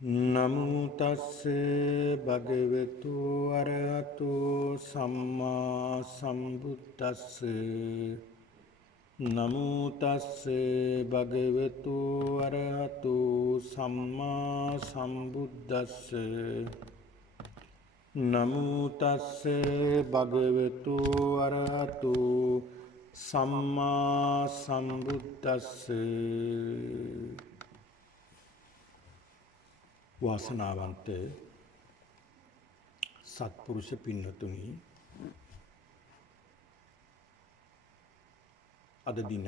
නමෝ තස්ස භගවතු අරහතු සම්මා සම්බුද්දස්ස නමෝ තස්ස භගවතු අරහතු සම්මා සම්බුද්දස්ස නමෝ තස්ස භගවතු අරහතු සම්මා සම්බුද්දස්ස වාසනාවන්ත සත්පුරුෂ පින්වතුනි, අද දින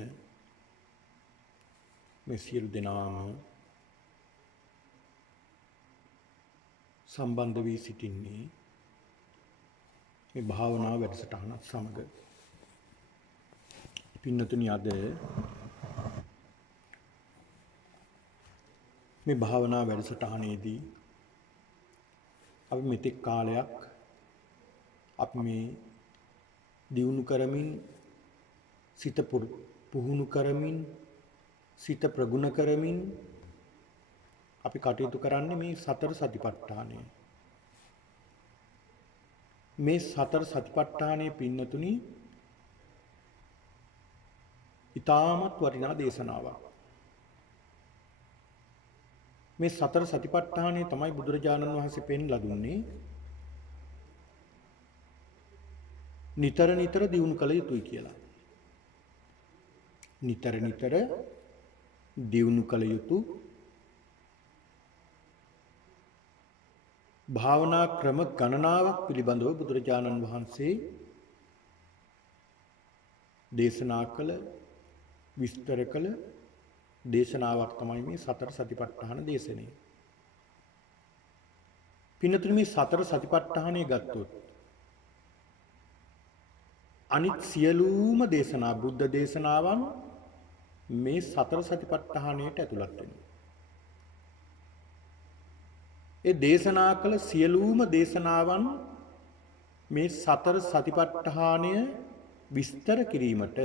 මේ සියලු දෙනාම සම්බන්ධ වී සිටින්නේ මේ භාවනා වැඩසටහනත් සමග. පින්වතුනි, අද මේ භාවනා වැඩසටහනේදී අපි මෙතෙක් කාලයක් අපි මේ දියුණු කරමින්, සිත පුහුණු කරමින්, සිත ප්‍රගුණ කරමින් අපි කටයුතු කරන්නේ මේ සතර සතිපට්ඨානය. මේ සතර සතිපට්ඨානයේ පින්නතුනි ඊටමත් වටිනා දේශනාවක්. මේ සතර සතිපට්ඨානය තමයි බුදුරජාණන් වහන්සේ පෙන්ලා දුන්නේ නිතර නිතර දියුණු කළ යුතුයි කියලා. නිතර නිතර දියුණු කළ යුතු භාවනා ක්‍රම ගණනාවක් පිළිබඳව බුදුරජාණන් වහන්සේ දේශනා කළ, විස්තර කළ දේශනාවක් තමයි මේ සතර සතිපට්ඨාන දේශනය. පින්නතුනි, මේ සතර සතිපට්ඨානය ගත්තොත් අනිත් සියලුම දේශනා, බුද්ධ දේශනාවන් මේ සතර සතිපට්ඨානයට ඇතුළත් වෙනවා. ඒ දේශනා කළ සියලුම දේශනාවන් මේ සතර සතිපට්ඨානය විස්තර කිරීමට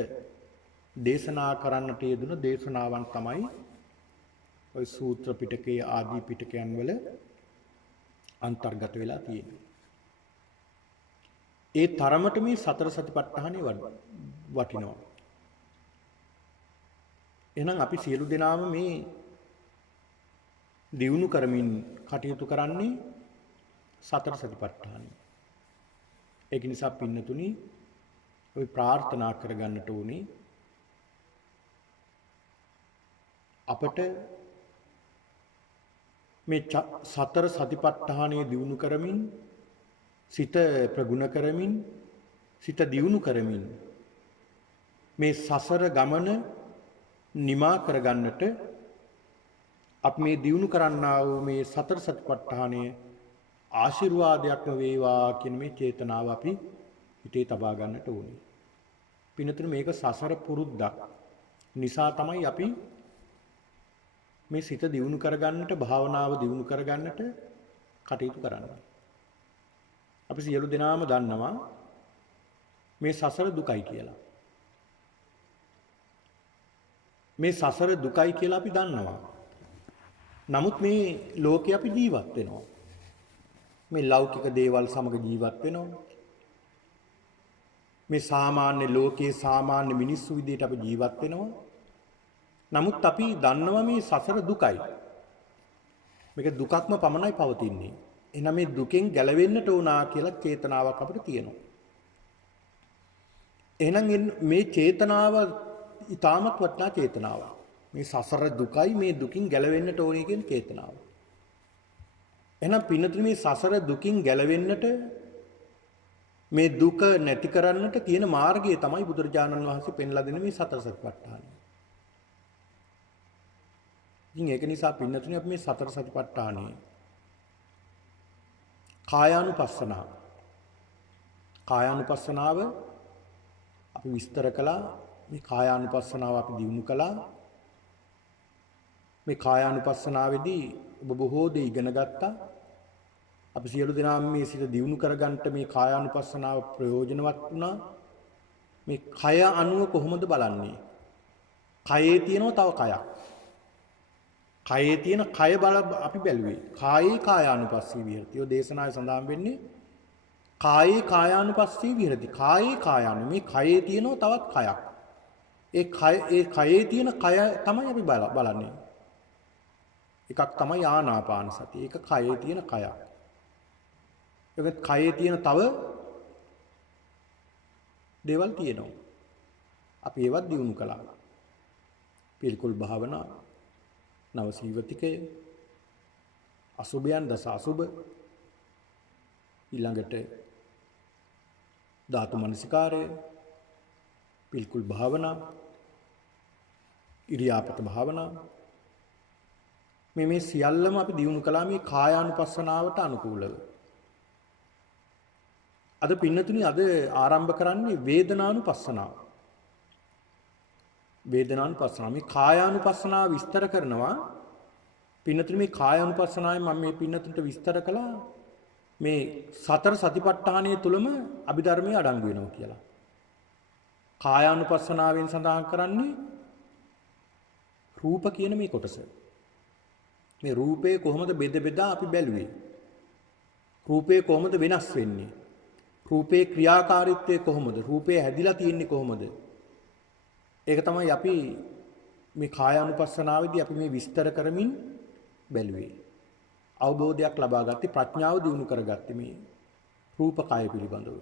දේශනා කරන්නට යෙදුන දේශනාවන් තමයි ඔය සූත්‍ර පිටකයේ ආදී පිටකයන් වල අන්තර්ගත වෙලා තියෙන්නේ. ඒ තරමට මේ සතර සතිපට්ඨානෙ වටිනවා. එහෙනම් අපි සියලු දෙනාම මේ දියුණු කරමින් කටයුතු කරන්නේ සතර සතිපට්ඨානෙ. ඒක නිසා පින්නතුනි, අපි ප්‍රාර්ථනා කරගන්නට ඕනේ අපට මේ සතර සතිපට්ඨානය දියුණු කරමින්, සිත ප්‍රගුණ කරමින්, සිත දියුණු කරමින් මේ සසර ගමන නිමා කරගන්නට අපි මේ දියුණු කරන්නා වූ මේ සතර සතිපට්ඨානය ආශිර්වාදයක්ම වේවා කියන මේ චේතනාව අපි හිතේ තබා ගන්නට ඕනේ. පින්නතුනි, මේක සසර පුරුද්දක් නිසා තමයි අපි මේ සිත දියුණු කරගන්නට, භාවනාව දියුණු කරගන්නට කටයුතු කරන්නේ. අපි සියලු දෙනාම දන්නවා මේ සසර දුකයි කියලා. මේ සසර දුකයි කියලා අපි දන්නවා. නමුත් මේ ලෝකේ අපි ජීවත් වෙනවා. මේ ලෞකික දේවල් සමග ජීවත් වෙනවා. මේ සාමාන්‍ය ලෝකයේ සාමාන්‍ය මිනිස්සු විදිහට අපි ජීවත් වෙනවා. නමුත් අපි දන්නවා මේ සසර දුකයි. මේක දුකක්ම පමණයි පවතින්නේ. එහෙනම් මේ දුකෙන් ගැලවෙන්නට ඕනා කියලා චේතනාවක් අපිට තියෙනවා. එහෙනම් මේ චේතනාව ඊටමත් වටිනා චේතනාවක්. මේ සසර දුකයි, මේ දුකින් ගැලවෙන්නට ඕනේ කියන චේතනාව. එහෙනම් පින්නතුනි, මේ සසර දුකින් ගැලවෙන්නට, මේ දුක නැති කරන්නට තියෙන මාර්ගය තමයි බුදුරජාණන් වහන්සේ පෙන්ලා දෙන මේ සතර සතිපට්ඨානය. ඉතින් ඒක නිසා පින්නතුනි, අපි මේ සතර සතිපට්ඨානය කායානුපස්සනාව අපි විස්තර කළා. මේ කායානුපස්සනාව අපි දියුණු කළා. මේ කායානුපස්සනාවේදී ඔබ බොහෝ දේ ඉගෙන ගත්තා. අපි සියලු දෙනාම මේ සිත දියුණු කරගන්නට මේ කායානුපස්සනාව ප්‍රයෝජනවත් වුණා. මේ කය අනුව කොහොමද බලන්නේ? කයේ තියෙනවා තව කයක්. කයේ තියෙන කය බල අපි බැලුවේ. කායේ කායානුපස්සී විහෙරති. ඔය දේශනාවේ සඳහන් වෙන්නේ කායේ කායානුපස්සී විහෙරති. කායේ කායානු මේ කයේ තියෙන තවත් කයක්. ඒ කයේ තියෙන කය තමයි අපි බලන්නේ. එකක් තමයි ආනාපාන සතිය. ඒක කයේ තියෙන කයක්. ඒක කයේ තියෙන තව දේවල් තියෙනවා. අපි ඒවත් දිනු කළා. පිළිකුල් භාවනා, නව සීවතිකය, අසුභයන් දස අසුභ, ඊළඟට ධාතු මනසිකාරය, පිළිකුල් භාවනා, ඉරියාපත භාවනා, මේ සියල්ලම අපි දිනු කළා මේ කායානුපස්සනාවට අනුකූලව. අද පින්නතුනි අද ආරම්භ කරන්නේ වේදනානුපස්සනාව. වේදනානුපස්සනාව මේ කායානුපස්සනාව විස්තර කරනවා. පින්නතුනි මේ කායානුපස්සනාවේ මම මේ පින්නතුන්ට විස්තර කළා මේ සතර සතිපට්ඨානය තුලම අභිධර්මයේ අඩංගු වෙනවා කියලා. කායානුපස්සනාවෙන් සඳහන් කරන්නේ රූප කියන මේ කොටස. මේ රූපේ කොහොමද බෙද බෙදා අපි බැලුවේ? රූපේ කොහොමද වෙනස් වෙන්නේ? රූපේ ක්‍රියාකාරීත්වය කොහොමද? රූපේ හැදිලා තියෙන්නේ කොහොමද? ඒක තමයි අපි මේ කායානුපස්සනාවේදී අපි මේ විස්තර කරමින් බැලුවේ. අවබෝධයක් ලබා ගත්තේ ප්‍රඥාව දියුණු කරගත්තේ මේ රූප කය පිළිබඳව.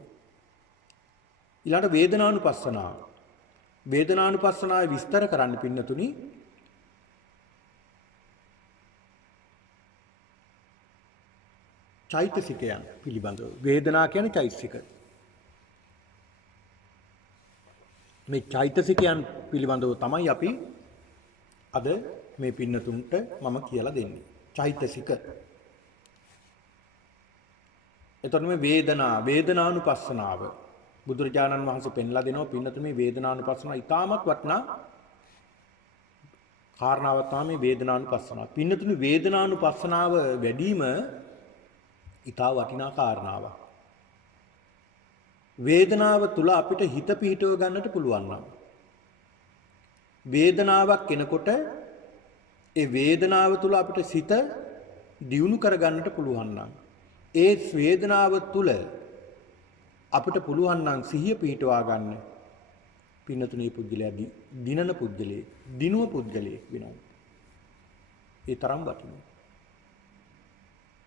ඊළඟ වේදනානුපස්සනාව. වේදනානුපස්සනාවේ විස්තර කරන්න පින්නතුනි චෛතසිකයන් පිළිබඳව. වේදනා කියන්නේ චෛතසික. මේ චෛතසිකයන් පිළිබඳව තමයි අපි අද මේ පින්නතුන්ට මම කියලා දෙන්නේ. චෛතසික. එතකොට මේ වේදනානුපස්සනාව බුදුරජාණන් වහන්සේ පෙන්ලා දෙනවා පින්නතුන් මේ වේදනානුපස්සනාව ඉතාමත් වටිනා කාරණාවක් තමයි මේ වේදනානුපස්සනාව. පින්නතුන් වේදනානුපස්සනාව වැඩිම ඉතා වටිනා කාරණාවක්. වේදනාව තුල අපිට හිත පිහිටව ගන්නට පුළුවන් නම් වේදනාවක් එනකොට ඒ වේදනාව තුල අපිට සිත දියුණු කර ගන්නට පුළුවන් නම් ඒ වේදනාව තුල අපිට පුළුවන් නම් සිහිය පිහිටවා ගන්න පින්නතුනේ පුද්ගලයා දිනන පුද්ගලයෙක් දිනුව පුද්ගලයෙක් වෙනවා. ඒ තරම් වටිනවා.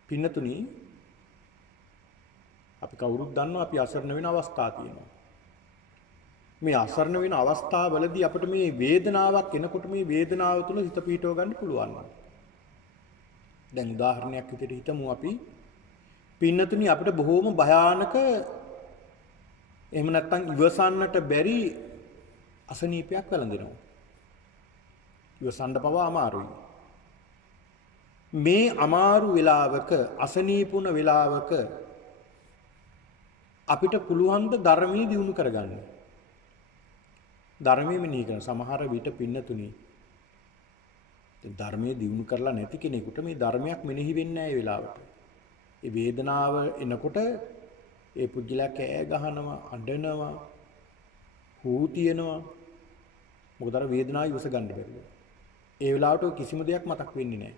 පින්නතුනේ අපි කවුරුත් දන්නවා අපි අසරණ වෙන අවස්ථා තියෙනවා. මේ අසරණ වෙන අවස්ථාවවලදී අපිට මේ වේදනාවක් එනකොට මේ වේදනාව තුළ හිත පිහිටව ගන්න පුළුවන්. දැන් උදාහරණයක් විදිහට හිතමු අපි පින්නතුනි අපිට බොහෝම භයානක එහෙම නැත්නම් ඉවසන්නට බැරි අසනීපයක් වැළඳෙනවා. ඉවසන්න පවා අමාරුයි. මේ අමාරු වෙලාවක අසනීපුණ වෙලාවක අපිට පුළුවන් ද ධර්මයේ දියුණු කරගන්න. ධර්මයේ මෙනෙහි කරන සමහර විට පින්නතුනි ධර්මයේ දියුණු කරලා නැති කෙනෙකුට මේ ධර්මයක් මෙනෙහි වෙන්නේ නැහැ ඒ වෙලාවට. ඒ වේදනාව එනකොට ඒ පුද්ගලයා කෑ ගහනවා, අඬනවා, හූ තියනවා. මොකද අර වේදනාව ඉවස ගන්න බැරිව. ඒ වෙලාවට කිසිම දෙයක් මතක් වෙන්නේ නැහැ.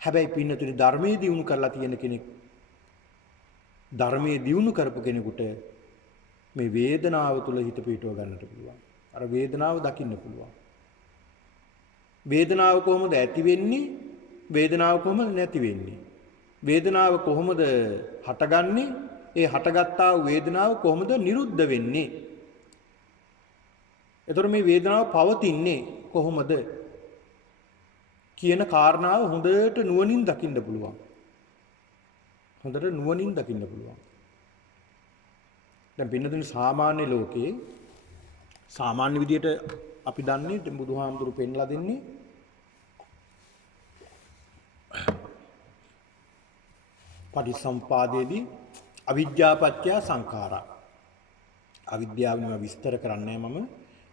හැබැයි පින්නතුනි ධර්මයේ දියුණු කරලා තියෙන කෙනෙක් ධර්මයේ දියුණු කරපු කෙනෙකුට මේ වේදනාව තුල හිත පිටව ගන්නට පුළුවන්. අර වේදනාව දකින්න පුළුවන්. වේදනාව කොහොමද ඇති වෙන්නේ? වේදනාව කොහොමද නැති වෙන්නේ? වේදනාව කොහොමද හටගන්නේ? ඒ හටගත්තා වූ වේදනාව කොහොමද නිරුද්ධ වෙන්නේ? එතකොට මේ වේදනාව පවතින්නේ කොහොමද කියන කාරණාව හොඳට නුවණින් දකින්න පුළුවන්. හොඳට නුවණින් දකින්න පුළුවන්. දැන් පින්නතුනි සාමාන්‍ය ලෝකයේ සාමාන්‍ය විදියට අපි දන්නේ බුදුහාමුදුරු පෙන්ලා දෙන්නේ පටිසම්පාදයේදී අවිද්‍යාපත්‍ය සංඛාරා. අවිද්‍යාවම විස්තර කරන්නේ මම.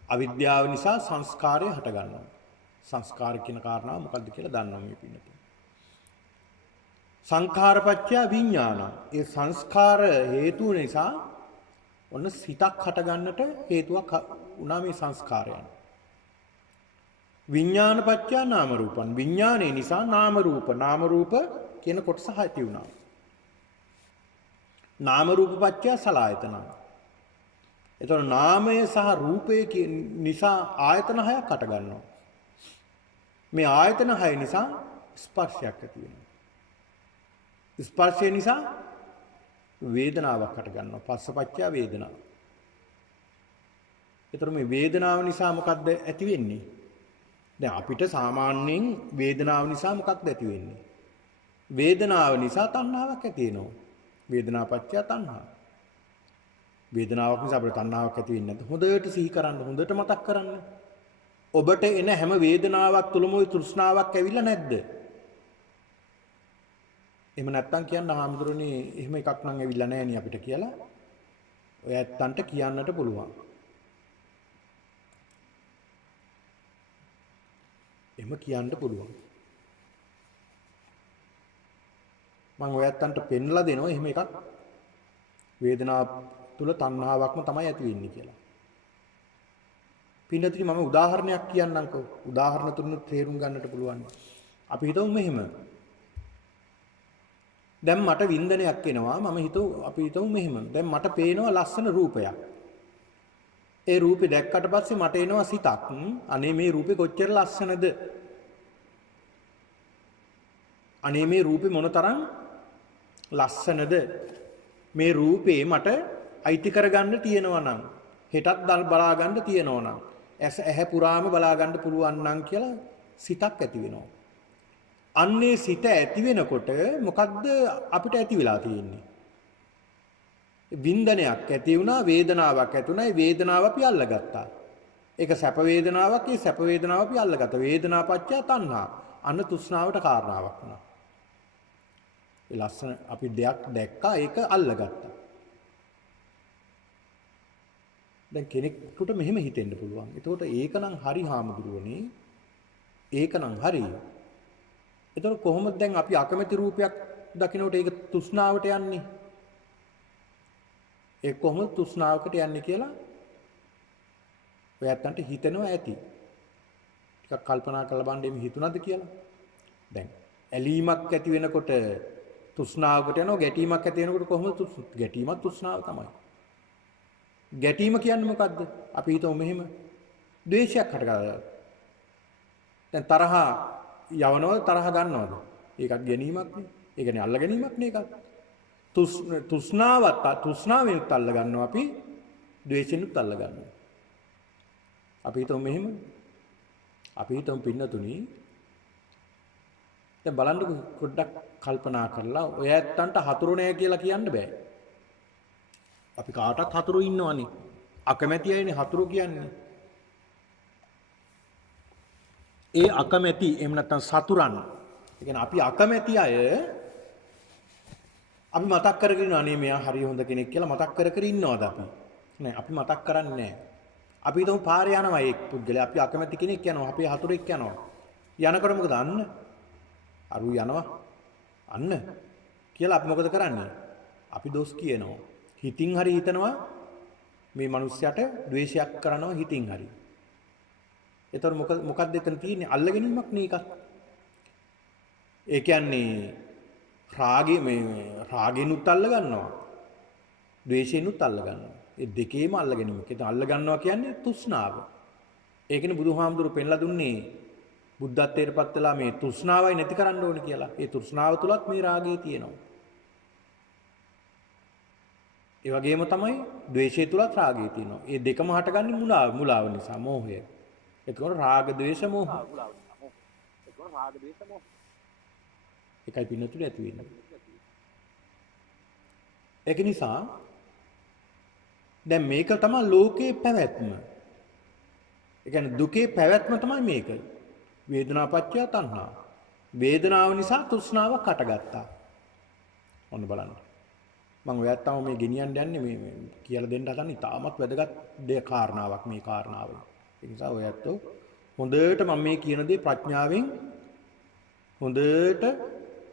අවිද්‍යාව නිසා සංස්කාරය හට ගන්නවා. සංස්කාර කියන කාරණාව මොකක්ද කියලා දන්නවා මේ පින්නතුනි. සංඛාරපත්‍ය විඥාන. ඒ සංස්කාර හේතු නිසා ඔන්න සිතක් හට ගන්නට හේතුවක් වුණා මේ සංස්කාරයන්. විඥාන පත්‍ය නාම රූපං. විඥානේ නිසා නාම රූප. නාම රූප කියන කොටස ඇති වුණා. නාම රූප පත්‍ය සලආයතන. එතකොට නාමය සහ රූපය නිසා ආයතන හයක් හට ගන්නවා. මේ ආයතන හය නිසා ස්පර්ශයක් ඇති වෙනවා. ස්පර්ශය නිසා වේදනාවක් හට ගන්නවා. පස්සපච්චය වේදනාව. ඒතර මේ වේදනාව නිසා මොකක්ද ඇති වෙන්නේ? දැන් අපිට සාමාන්‍යයෙන් වේදනාව නිසා මොකක්ද ඇති වෙන්නේ? වේදනාව නිසා තණ්හාවක් ඇති වෙනවා. වේදනාපච්චය තණ්හා. වේදනාවක් නිසා අපිට තණ්හාවක් ඇති වෙන්නේ නැද්ද? හොඳට සිහි කරන්න, හොඳට මතක් කරන්න. ඔබට එන හැම වේදනාවක් තුළම ওই තෘෂ්ණාවක් ඇවිල්ලා නැද්ද? එහෙම නැත්තම් කියන්න හාමුදුරනේ එහෙම එකක් නම් ඇවිල්ලා නැහැ නේ අපිට කියලා. ඔය ඇත්තන්ට කියන්නට පුළුවන්. එහෙම කියන්න පුළුවන්. මම ඔය ඇත්තන්ට පෙන්ලා දෙනවා එහෙම එකක් වේදනාව තුල තණ්හාවක්ම තමයි ඇති වෙන්නේ කියලා. පින්නතුනි මම උදාහරණයක් කියන්නම්කෝ. උදාහරණ තුනක් තේරුම් ගන්නට පුළුවන්. අපි හිතමු මෙහෙම. දැන් මට වින්දනයක් එනවා. අපි හිතමු මෙහෙම. දැන් මට පේනවා ලස්සන රූපයක්. ඒ රූපේ දැක්කට පස්සේ මට එනවා සිතක්. අනේ මේ රූපේ කොච්චර ලස්සනද? අනේ මේ රූපේ මොනතරම් ලස්සනද? මේ රූපේ මට අයිති කරගන්න තියෙනවා නම්, හෙටත් බලා ගන්න තියෙනවා නම්, ඇහැ පුරාම බලා ගන්න පුළුවන් නම් කියලා සිතක් ඇති වෙනවා. අන්නේ සිත ඇති වෙනකොට මොකද්ද අපිට ඇති වෙලා තියෙන්නේ? වින්දනයක් ඇති වුණා, වේදනාවක් ඇති වුණා. ඒ වේදනාව අපි අල්ලගත්තා. ඒක සැප වේදනාවක්. ඒ සැප වේදනාව අපි අල්ලගත්තා. වේදනාපච්චය තණ්හා. අන්න තෘෂ්ණාවට කාරණාවක් වුණා. ඒ ලස්සන අපි දෙයක් දැක්කා, ඒක අල්ලගත්තා. දැන් කෙනෙකුට මෙහෙම හිතෙන්න පුළුවන්. එතකොට ඒකනම් හරි හාමුදුරුවනේ. ඒකනම් හරි. එතකොට කොහොමද දැන් අපි අකමැති රූපයක් දකින්නට ඒක තෘෂ්ණාවට යන්නේ? ඒ කොහොමද තෘෂ්ණාවකට යන්නේ කියලා ඔයයන්ට හිතෙනවා ඇති. ටිකක් කල්පනා කරලා බලන්න මේ හිතුණාද කියලා. දැන් ඇලීමක් ඇති වෙනකොට තෘෂ්ණාවකට යනවා, ගැටීමක් ඇති වෙනකොට කොහොමද ගැටීමත් තෘෂ්ණාව තමයි. ගැටීම කියන්නේ මොකද්ද? අපි හිතමු මෙහෙම ද්වේෂයක් හටගන්නවා. දැන් තරහ යවනවද තරහ ගන්නවද? ඒකත් ගැනීමක් නේ. ඒ කියන්නේ අල්ල ගැනීමක් නේ ඒකත්. තෘෂ්ණාවෙන් අල්ල ගන්නවා අපි, ද්වේෂෙනුත් අල්ල ගන්නවා. අපි හිතමු මෙහෙම. අපි හිතමු පින්නතුනි. දැන් බලන්න පොඩ්ඩක් කල්පනා කරලා ඔය ඇත්තන්ට හතුරු නෑ කියලා කියන්න බෑ. අපි කාටත් හතුරු ඉන්නවනේ. අකමැති අයනේ හතුරු කියන්නේ. ඒ අකමැති එහෙම නැත්නම් සතුරන්. ඒ කියන්නේ අපි අකමැති අය අපි මතක් කරගෙන අනේ මෙයා හරි හොඳ කෙනෙක් කියලා මතක් කර ඉන්නවද අපි? නෑ අපි මතක් කරන්නේ නෑ. අපි හිතමු පාරේ යනවා එක් පුද්ගලයා අපි අකමැති කෙනෙක් යනවා අපේ හතුරෙක් යනවා. යනකොට මොකද අන්න? අරු යනවා. අන්න කියලා අපි මොකද කරන්නේ? අපි දොස් කියනවා. හිතින් හරි හිතනවා මේ මිනිස්සයාට ද්වේෂයක් කරනවා හිතින් හරි. ඒතර මොකක්ද එතන තියෙන්නේ? අල්ල ගැනීමක් නේ එකක්. ඒ කියන්නේ රාගෙනුත් අල්ල ගන්නවා. ද්වේෂෙනුත් අල්ල ගන්නවා. ඒ දෙකේම අල්ල ගැනීමක්. ඒතන අල්ල ගන්නවා කියන්නේ තෘෂ්ණාව. ඒකනේ බුදුහාමුදුරු පෙන්ලා දුන්නේ බුද්ධත්වයටපත් වෙලා මේ තෘෂ්ණාවයි නැති කරන්න ඕනේ කියලා. ඒ තෘෂ්ණාව තුලත් මේ රාගය තියෙනවා. ඒ වගේම තමයි ද්වේෂය තුලත් රාගය තියෙනවා. ඒ දෙකම හටගන්නේ මුලාව නිසා, මෝහය. එතකොට රාග ද්වේෂ මෝහ. ඒකයි පින්නතුලේ ඇති වෙන්නේ. ඒක නිසා දැන් මේක තමයි ලෝකේ පැවැත්ම. ඒ කියන්නේ දුකේ පැවැත්ම තමයි මේක. වේදනාපච්චය තණ්හා. වේදනාව නිසා තෘෂ්ණාවක් හටගත්තා. ඔන්න බලන්න. මම ඔයත් තම මේ ගෙනියන්න යන්නේ මේ කියලා දෙන්න හදන්නේ තාමත් වැදගත් කාරණාවක් මේ කාරණාව. ඒ නිසා ඔයත් හොඳට මම මේ කියන දේ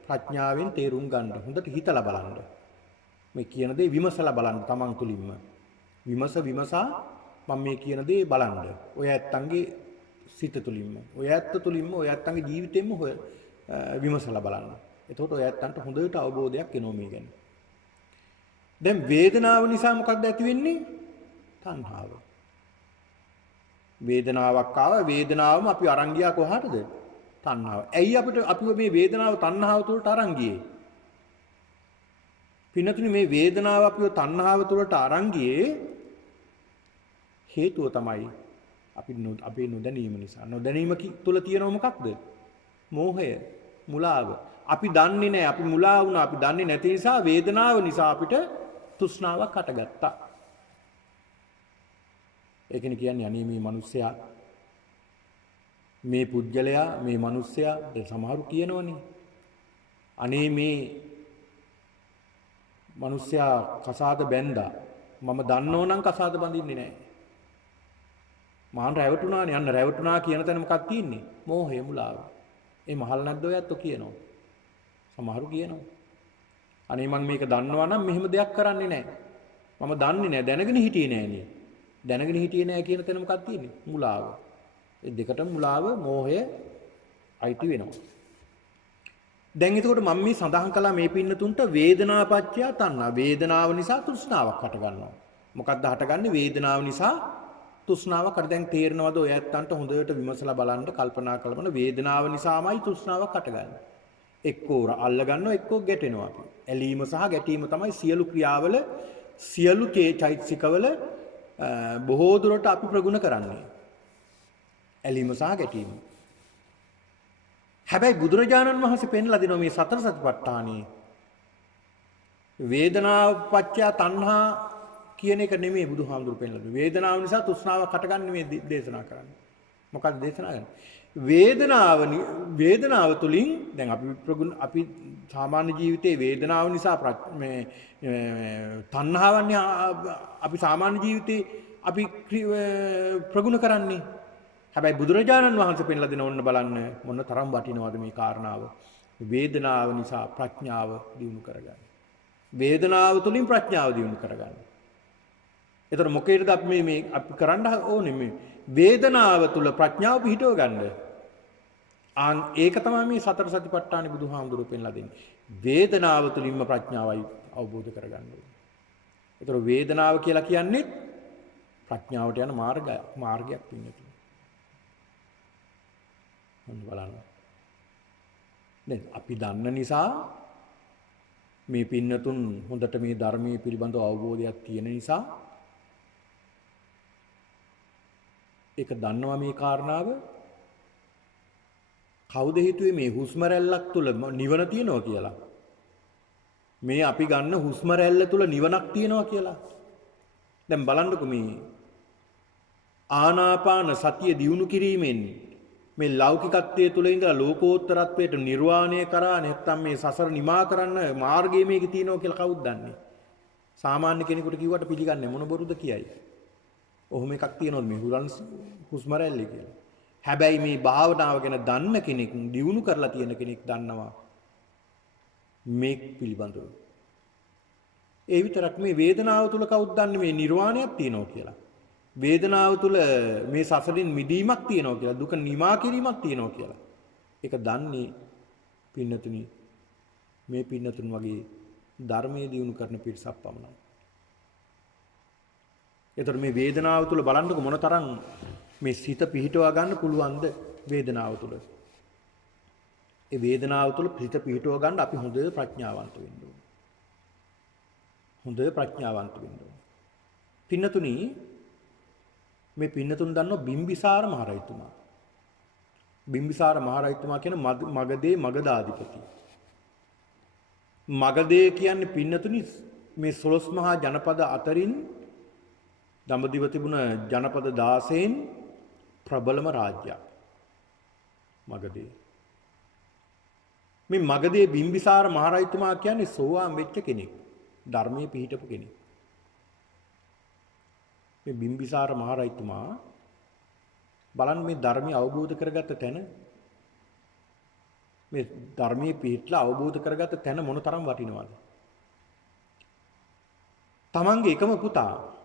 ප්‍රඥාවෙන් තේරුම් ගන්න. හොඳට හිතලා බලන්න. මේ කියන දේ විමසලා බලන්න තමන් තුළින්ම. විමසා මම මේ කියන දේ බලන්න. ඔය ඇත්තන්ගේ සිත තුලින්ම. ඔය ඇත්ත තුලින්ම ඔය ඇත්තන්ගේ ජීවිතෙන්ම හොය විමසලා බලන්න. එතකොට ඔය ඇත්තන්ට හොඳට අවබෝධයක් එනවා මේ ගැන. දැන් වේදනාව නිසා මොකක්ද ඇති වෙන්නේ? තණ්හාව. වේදනාවක් ආව වේදනාවම අපි අරන් ගියා කොහාටද? තණ්හාව. ඇයි අපිව මේ වේදනාව තණ්හාව තුළට අරන් ගියේ? පින්නතුනි මේ වේදනාව අපිව තණ්හාව තුළට අරන් ගියේ හේතුව තමයි අපේ නොදැනීම නිසා. නොදැනීම තුළ තියෙනව මොකක්ද? මෝහය, මුලාව. අපි දන්නේ නැහැ. අපි මුලා වුණා. අපි දන්නේ නැති නිසා වේදනාව නිසා අපිට තෘෂ්ණාවක් හටගත්තා. ඒකනේ කියන්නේ අනේ මේ මිනිස්සයා මේ පුජ්‍යලයා මේ මිනිස්සයා සමහරු කියනවනේ. අනේ මේ මිනිස්සයා කසාද බැන්දා. මම දන්නවනම් කසාද බඳින්නේ නැහැ. මාන් රැවටුණානේ. අන්න රැවටුණා කියන තැන මොකක්ද තියෙන්නේ? මෝහය මුලාව. ඒ මහල් නැද්ද ඔයත් කියනවා. සමහරු කියනවා. අනේ මම මේක දන්නවා නම් මෙහෙම දෙයක් කරන්නේ නැහැ. මම දන්නේ නැහැ. දැනගෙන හිටියේ නෑනේ. දැනගෙන හිටියේ නෑ කියන තැන මොකක්ද තියෙන්නේ? මුලාව. ඒ දෙකටම මුලාව, මෝහය අයිති වෙනවා. දැන් එතකොට මම මේ සඳහන් කළා මේ පින්නතුන්ට වේදනාපච්චය තණ්හා. වේදනාව නිසා තෘෂ්ණාවක් හට ගන්නවා. මොකක්ද හටගන්නේ? වේදනාව නිසා තෘෂ්ණාවක් හට. දැන් තේරෙනවද ඔය ඇත්තන්ට හොඳට විමසලා බලන්න කල්පනා කරලා වේදනාව නිසාමයි තෘෂ්ණාවක් හටගන්නේ. එක්කෝ අල්ල ගන්නවා එක්කෝ ගැටෙනවා අපි. ඇලීම සහ ගැටීම තමයි සියලු ක්‍රියාවල සියලු චෛතසිකවල බොහෝ දුරට අපි ප්‍රගුණ කරන්නේ. ඇලීම සහ ගැටීම. හැබැයි බුදුරජාණන් වහන්සේ පෙන්ලා දෙනවා මේ සතර සතිපට්ඨානයේ වේදනාව පත්‍ය තණ්හා කියන එක නෙමෙයි බුදුහාමුදුරු පෙන්ලා දුන්නේ. වේදනාව නිසා තෘෂ්ණාවක් හටගන්නේ මේ දේශනා කරන්නේ. මොකක්ද දේශනා කරන්නේ? වේදනාව තුලින් දැන් අපි සාමාන්‍ය ජීවිතයේ වේදනාව නිසා මේ තණ්හාවන්නේ අපි සාමාන්‍ය ජීවිතේ අපි ප්‍රගුණ කරන්නේ. හැබැයි බුදුරජාණන් වහන්සේ පෙන්ලා දෙන ඕන්න බලන්න මොන තරම් වටිනවද මේ කාරණාව. වේදනාව නිසා ප්‍රඥාව දියුණු කරගන්න. වේදනාව තුලින් ප්‍රඥාව දියුණු කරගන්න. ඒතර මොකේද අපි මේ අපි කරන්න ඕනේ මේ වේදනාව තුල ප්‍රඥාව පිහිටව ගන්න. ඒක තමයි මේ සතර සතිපට්ඨානෙ බුදුහාමුදුරුවෝ පෙන්ලා දෙන්නේ. වේදනාව තුලින්ම ප්‍රඥාවයි අවබෝධ කරගන්න ඕනේ. ඒතර වේදනාව කියලා කියන්නේ ප්‍රඥාවට යන මාර්ගයක් පින්නතුනි. මොන බලන්න. දැන් අපි දන්න නිසා මේ පින්නතුන් හොඳට මේ ධර්මයේ පිළිබඳව අවබෝධයක් තියෙන නිසා ඒක දන්නවා මේ කාරණාව. කවුද හිතුවේ මේ හුස්ම රැල්ලක් තුල නිවන තියෙනවා කියලා? මේ අපි ගන්න හුස්ම රැල්ල තුල නිවනක් තියෙනවා කියලා. දැන් බලන්නකෝ මේ ආනාපාන සතිය දියුණු කිරීමෙන් මේ ලෞකිකත්වයේ තුල ඉඳලා ලෝකෝත්තරත්වයට නිර්වාණය කරා නැත්නම් මේ සසර නිමා කරන්න මාර්ගය මේකේ තියෙනවා කියලා කවුද දන්නේ? සාමාන්‍ය කෙනෙකුට කිව්වට පිළිගන්නේ මොන බොරුද කියයි. ඔහොම එකක් තියෙනවද මේ හුස්ම රැල්ල කියලා? හැබැයි මේ භාවනාව ගැන දන්න කෙනෙක්, දියුණු කරලා තියෙන කෙනෙක් දන්නවා මේ පිළිබඳව. ඒ විතරක් මේ වේදනාව තුල කවුද දන්නේ මේ නිර්වාණයක් තියෙනවා කියලා? වේදනාව තුල මේ සසරින් මිදීමක් තියෙනවා කියලා, දුක නිමා කිරීමක් තියෙනවා කියලා. ඒක දන්නේ පින්නතුනි මේ පින්නතුන් වගේ ධර්මයේ දියුණු කරන පිරිසක් පමණයි. ඒතර මේ වේදනාව තුල බලන්නකො මොනතරම් මේ සිත පිහිටවා ගන්න පුළුවන්ද වේදනාව තුල. ඒ වේදනාව තුල සිත පිහිටව ගන්න අපි හොඳ ප්‍රඥාවන්ත වෙන්න ඕනේ. හොඳ ප්‍රඥාවන්ත වෙන්න ඕනේ. පින්නතුනි මේ පින්නතුන් දන්නව බිම්බිසාර මහරජතුමා. බිම්බිසාර මහරජතුමා කියන මගධේ මගධාධිපති. මගධේ කියන්නේ පින්නතුනි මේ 12 මහා ජනපද අතරින් දඹදිව තිබුණ ජනපද 16න් ප්‍රබලම රාජ්‍යයක්. මගධේ. මේ මගධේ බිම්බිසාර මහරජතුමා කියන්නේ සෝවාන් වෙච්ච කෙනෙක්. ධර්මයේ පිහිටපු කෙනෙක්. මේ බිම්බිසාර මහරජතුමා බලන්න මේ ධර්මය අවබෝධ කරගත්ත තැන මේ ධර්මයේ පිහිටලා අවබෝධ කරගත්ත තැන මොනතරම් වටිනවද? තමන්ගේ එකම පුතා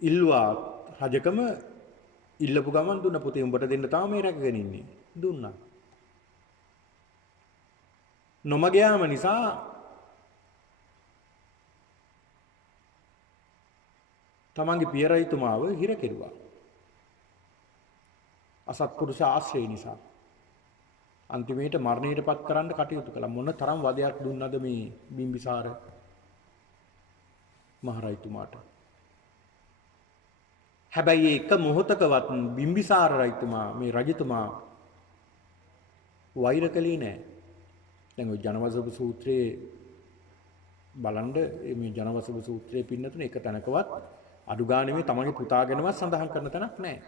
ඉල්වා රජකම ඉල්ලපු ගමන් දුන්න පුතේ උඹට දෙන්න තමයි මේ රැකගෙන ඉන්නේ. දුන්නා. නොමග යාම නිසා තමන්ගේ පිය රජතුමාව හිර කෙරුවා. අසත්පුරුෂ ආශ්‍රය නිසා. අන්තිමේට මරණයටපත් කරන්න කටයුතු කළා. මොන තරම් වදයක් දුන්නද මේ බිම්බිසාර මහරජතුමාට. හැබැයි එක මොහොතකවත් බිම්බිසාර රජතුමා මේ රජතුමා වෛර කළේ නැහැ. දැන් ඔය ජනවසභ සූත්‍රයේ බලන්න මේ ජනවසභ සූත්‍රයේ පින්නතුනේ එක තැනකවත් අඩු ගානේ මේ තමන්ගේ පුතා ගැනවත් සඳහන් කරන තැනක් නැහැ.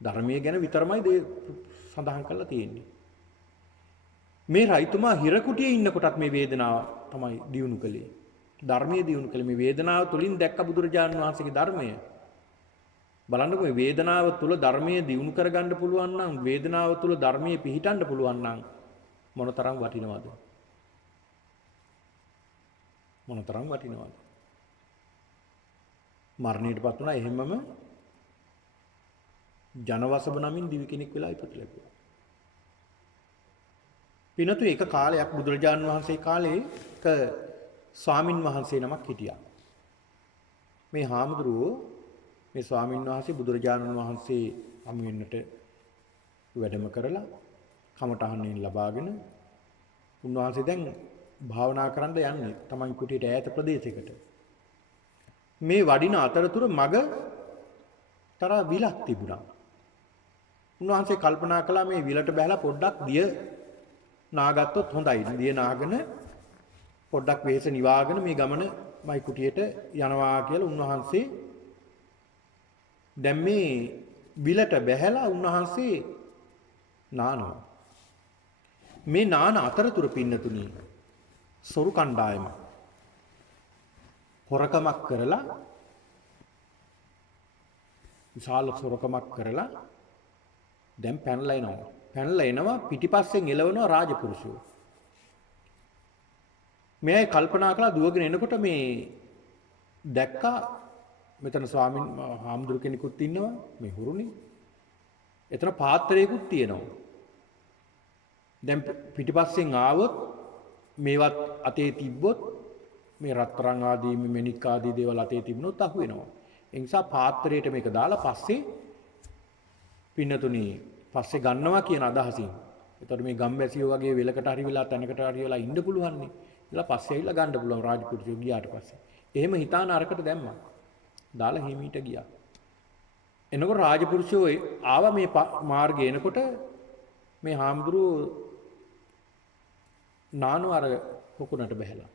ධර්මයේ ගැන විතරමයි සඳහන් කරලා තියෙන්නේ. මේ රජතුමා හිර කුටියේ ඉන්නකොටත් මේ වේදනාව තමයි දියුණු කළේ. ධර්මයේ දියුණු කළේ මේ වේදනාව තුලින් දැක්ක බුදුරජාණන් වහන්සේගේ ධර්මය. බලන්නකො මේ වේදනාව තුල ධර්මයේ දියුණු කරගන්න පුළුවන් නම් වේදනාව තුල ධර්මයේ පිහිටන්න පුළුවන් නම් මොනතරම් වටිනවද? මොනතරම් වටිනවද? මරණයටපත් වුණා එහෙමම ජනවසභ නමින් දිවි කෙනෙක් වෙලා ඉපදලා ගියා. පිනතු එක කාලයක් බුදුරජාණන් වහන්සේ කාලේ එක ස්වාමින් වහන්සේ නමක් හිටියා. මේ හාමුදුරුවෝ මේ ස්වාමින් වහන්සේ බුදුරජාණන් වහන්සේ හමු වෙන්නට වැඩම කරලා කමඨහන් ලබාගෙන උන්වහන්සේ දැන් භාවනා කරන්න යන්නේ තමන් කුටියට ඈත ප්‍රදේශයකට. මේ වඩින අතරතුර මග තරා විලක් තිබුණා. උන්වහන්සේ කල්පනා කළා මේ විලට බැලලා පොඩ්ඩක් දිය නාගත්තොත් හොඳයි. දිය නාගෙන පොඩ්ඩක් වෙහෙස නිවාගෙන මේ ගමන මයි කුටියට යනවා කියලා උන්වහන්සේ දැන් මේ විලට බැහැලා උන්වහන්සේ නානවා. මේ නාන අතරතුර පින්නතුණි සොරු කණ්ඩායම හොරකමක් කරලා විශාල සොරකමක් කරලා දැන් පැනලා එනවා. පැනලා එනවා පිටිපස්සෙන් එළවනවා රාජපුරුෂයෝ. මෙයයි කල්පනා කළා දුවගෙන එනකොට මේ දැක්කා මෙතන ස්වාමීන් හාමුදුරු කෙනෙකුත් ඉන්නවා මේ හුරුනේ. එතන පාත්‍රයකුත් තියෙනවා. දැන් පිටිපස්සෙන් ආවොත් මේවත් අතේ තිබ්බොත් මේ රත්තරන් ආදී මේ මෙනික් ආදී දේවල් අතේ තිබුණොත් අහු වෙනවා. ඒ නිසා පාත්‍රයට මේක දාලා පස්සේ පින්නතුණි පස්සේ ගන්නවා කියන අදහසින්. ඒතකොට මේ ගම්වැසියෝ වගේ වෙලකට හරි වෙලා තැනකට හරි වෙලා ඉන්න පුළුවන් නේ. ඊළඟ පස්සේ ඇවිල්ලා ගන්න පුළුවන් රාජපුරුෂයෝ ගියාට පස්සේ. එහෙම හිතාන අරකට දැම්මා. දාලා හිමීට ගියා. එනකොට රාජපුරුෂයෝ ආවා මේ මාර්ගේ එනකොට මේ හාමුදුරුවෝ නානු අර පොකුණට බැහැලා.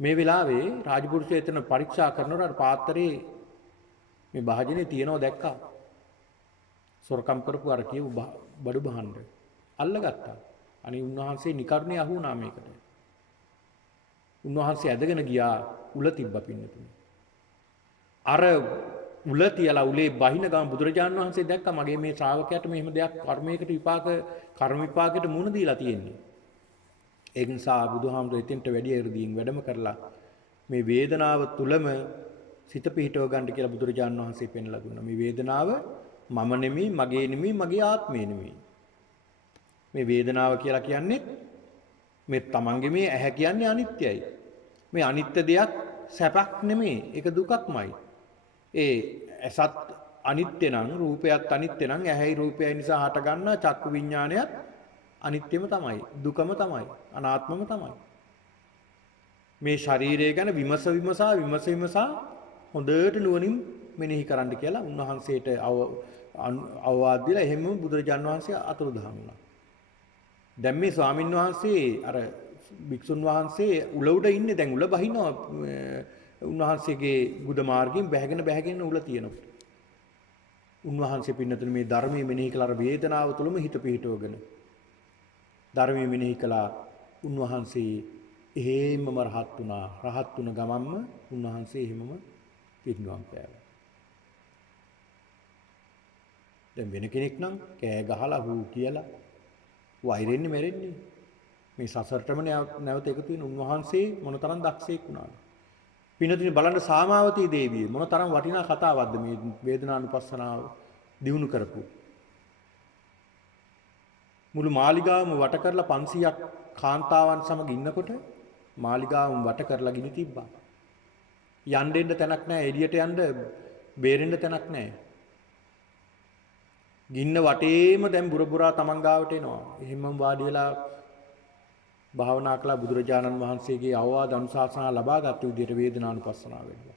මේ වෙලාවේ රාජපුරුෂය එතන පරීක්ෂා කරනකොට අර පාත්‍රයේ මේ භාජනේ තියනවා දැක්කා. සොරකම් කරපු අර කියු බඩු බහන්න අල්ලගත්තා. අනේ උන්වහන්සේ නිකරුණේ අහු වුණා මේකට. උන්වහන්සේ ඇදගෙන ගියා උල තිබ්බ පින්නතුනි. අර උල තියලා උලේ බහින ගම බුදුරජාණන් වහන්සේ දැක්කා මගේ මේ ශ්‍රාවකයාට මෙහෙම දෙයක් කර්මයකට කර්ම විපාකයට මුණ දීලා තියෙන්නේ. ඒ නිසා බුදුහාමුදුරුවෝ එතෙන්ට වැඩි ඉරදීන් වැඩම කරලා මේ වේදනාව තුලම සිත පිහිටව ගන්න කියලා බුදුරජාණන් වහන්සේ පෙන්ලා දුන්නා. මේ වේදනාව මම නෙමෙයි, මගේ නෙමෙයි, මගේ ආත්මය නෙමෙයි. මේ වේදනාව කියලා කියන්නේ මේ තමන්ගේ මේ ඇහැ කියන්නේ අනිත්‍යයි. මේ අනිත්‍ය දෙයක් සැපක් නෙමෙයි. ඒක දුකක්මයි. ඒ ඇසත් අනිත්‍ය නම්, රූපයත් අනිත්‍ය නම්, ඇහැයි රූපයයි නිසා හට ගන්නා චක්කු විඥානයත් අනිත්‍යම තමයි. දුකම තමයි. අනාත්මම තමයි. මේ ශරීරය ගැන විමසා හොඳට නුවණින් මෙනෙහි කරන්න කියලා උන්වහන්සේට අවවාද දීලා එහෙම බුදුරජාන් වහන්සේ අතුරුදහන් වුණා. දැන් මේ ස්වාමින් වහන්සේ අර භික්ෂුන් වහන්සේ උල උඩ ඉන්නේ දැන් උල බහිනවා උන්වහන්සේගේ ගුද මාර්ගයෙන් බැහැගෙන උල තියෙනවා. උන්වහන්සේ පින්නතුනේ මේ ධර්මයේ මෙනෙහි කළ අර වේදනාව තුළම හිත පිහිටවගෙන ධර්මයේ මෙනෙහි කළා උන්වහන්සේ එහෙමම රහත් වුණා. රහත් වුණ ගමන්ම උන්වහන්සේ එහෙමම පිරිනිවන් පෑවා. දැන් වෙන කෙනෙක් නම් කෑ ගහලා හූ කියලා වෛරෙන්නේ මැරෙන්නේ. මේ සසරටම නැවත එකතු වෙන උන්වහන්සේ මොනතරම් දක්ෂයෙක් වුණාද? පින්නතුනි බලන්න සාමාවතී දේවිය මොන තරම් වටිනා කතාවක්ද මේ වේදනානුපස්සනාව දිනු කරපු. මුළු මාලිගාවම වට කරලා 500ක් කාන්තාවන් සමග ඉන්නකොට මාලිගාවම වට කරලා ගිනි තිබ්බා. යන්න දෙන්න තැනක් නැහැ, එළියට යන්න බේරෙන්න තැනක් නැහැ. ගින්න වටේම දැන් බුරබුරා තමන් ගාවට එනවා. එහෙමම වාඩි වෙලා භාවනා කළා බුදුරජාණන් වහන්සේගේ අවවාද අනුශාසනා ලබාගත් විදිහට වේදනානුපස්සනාව වෙනවා.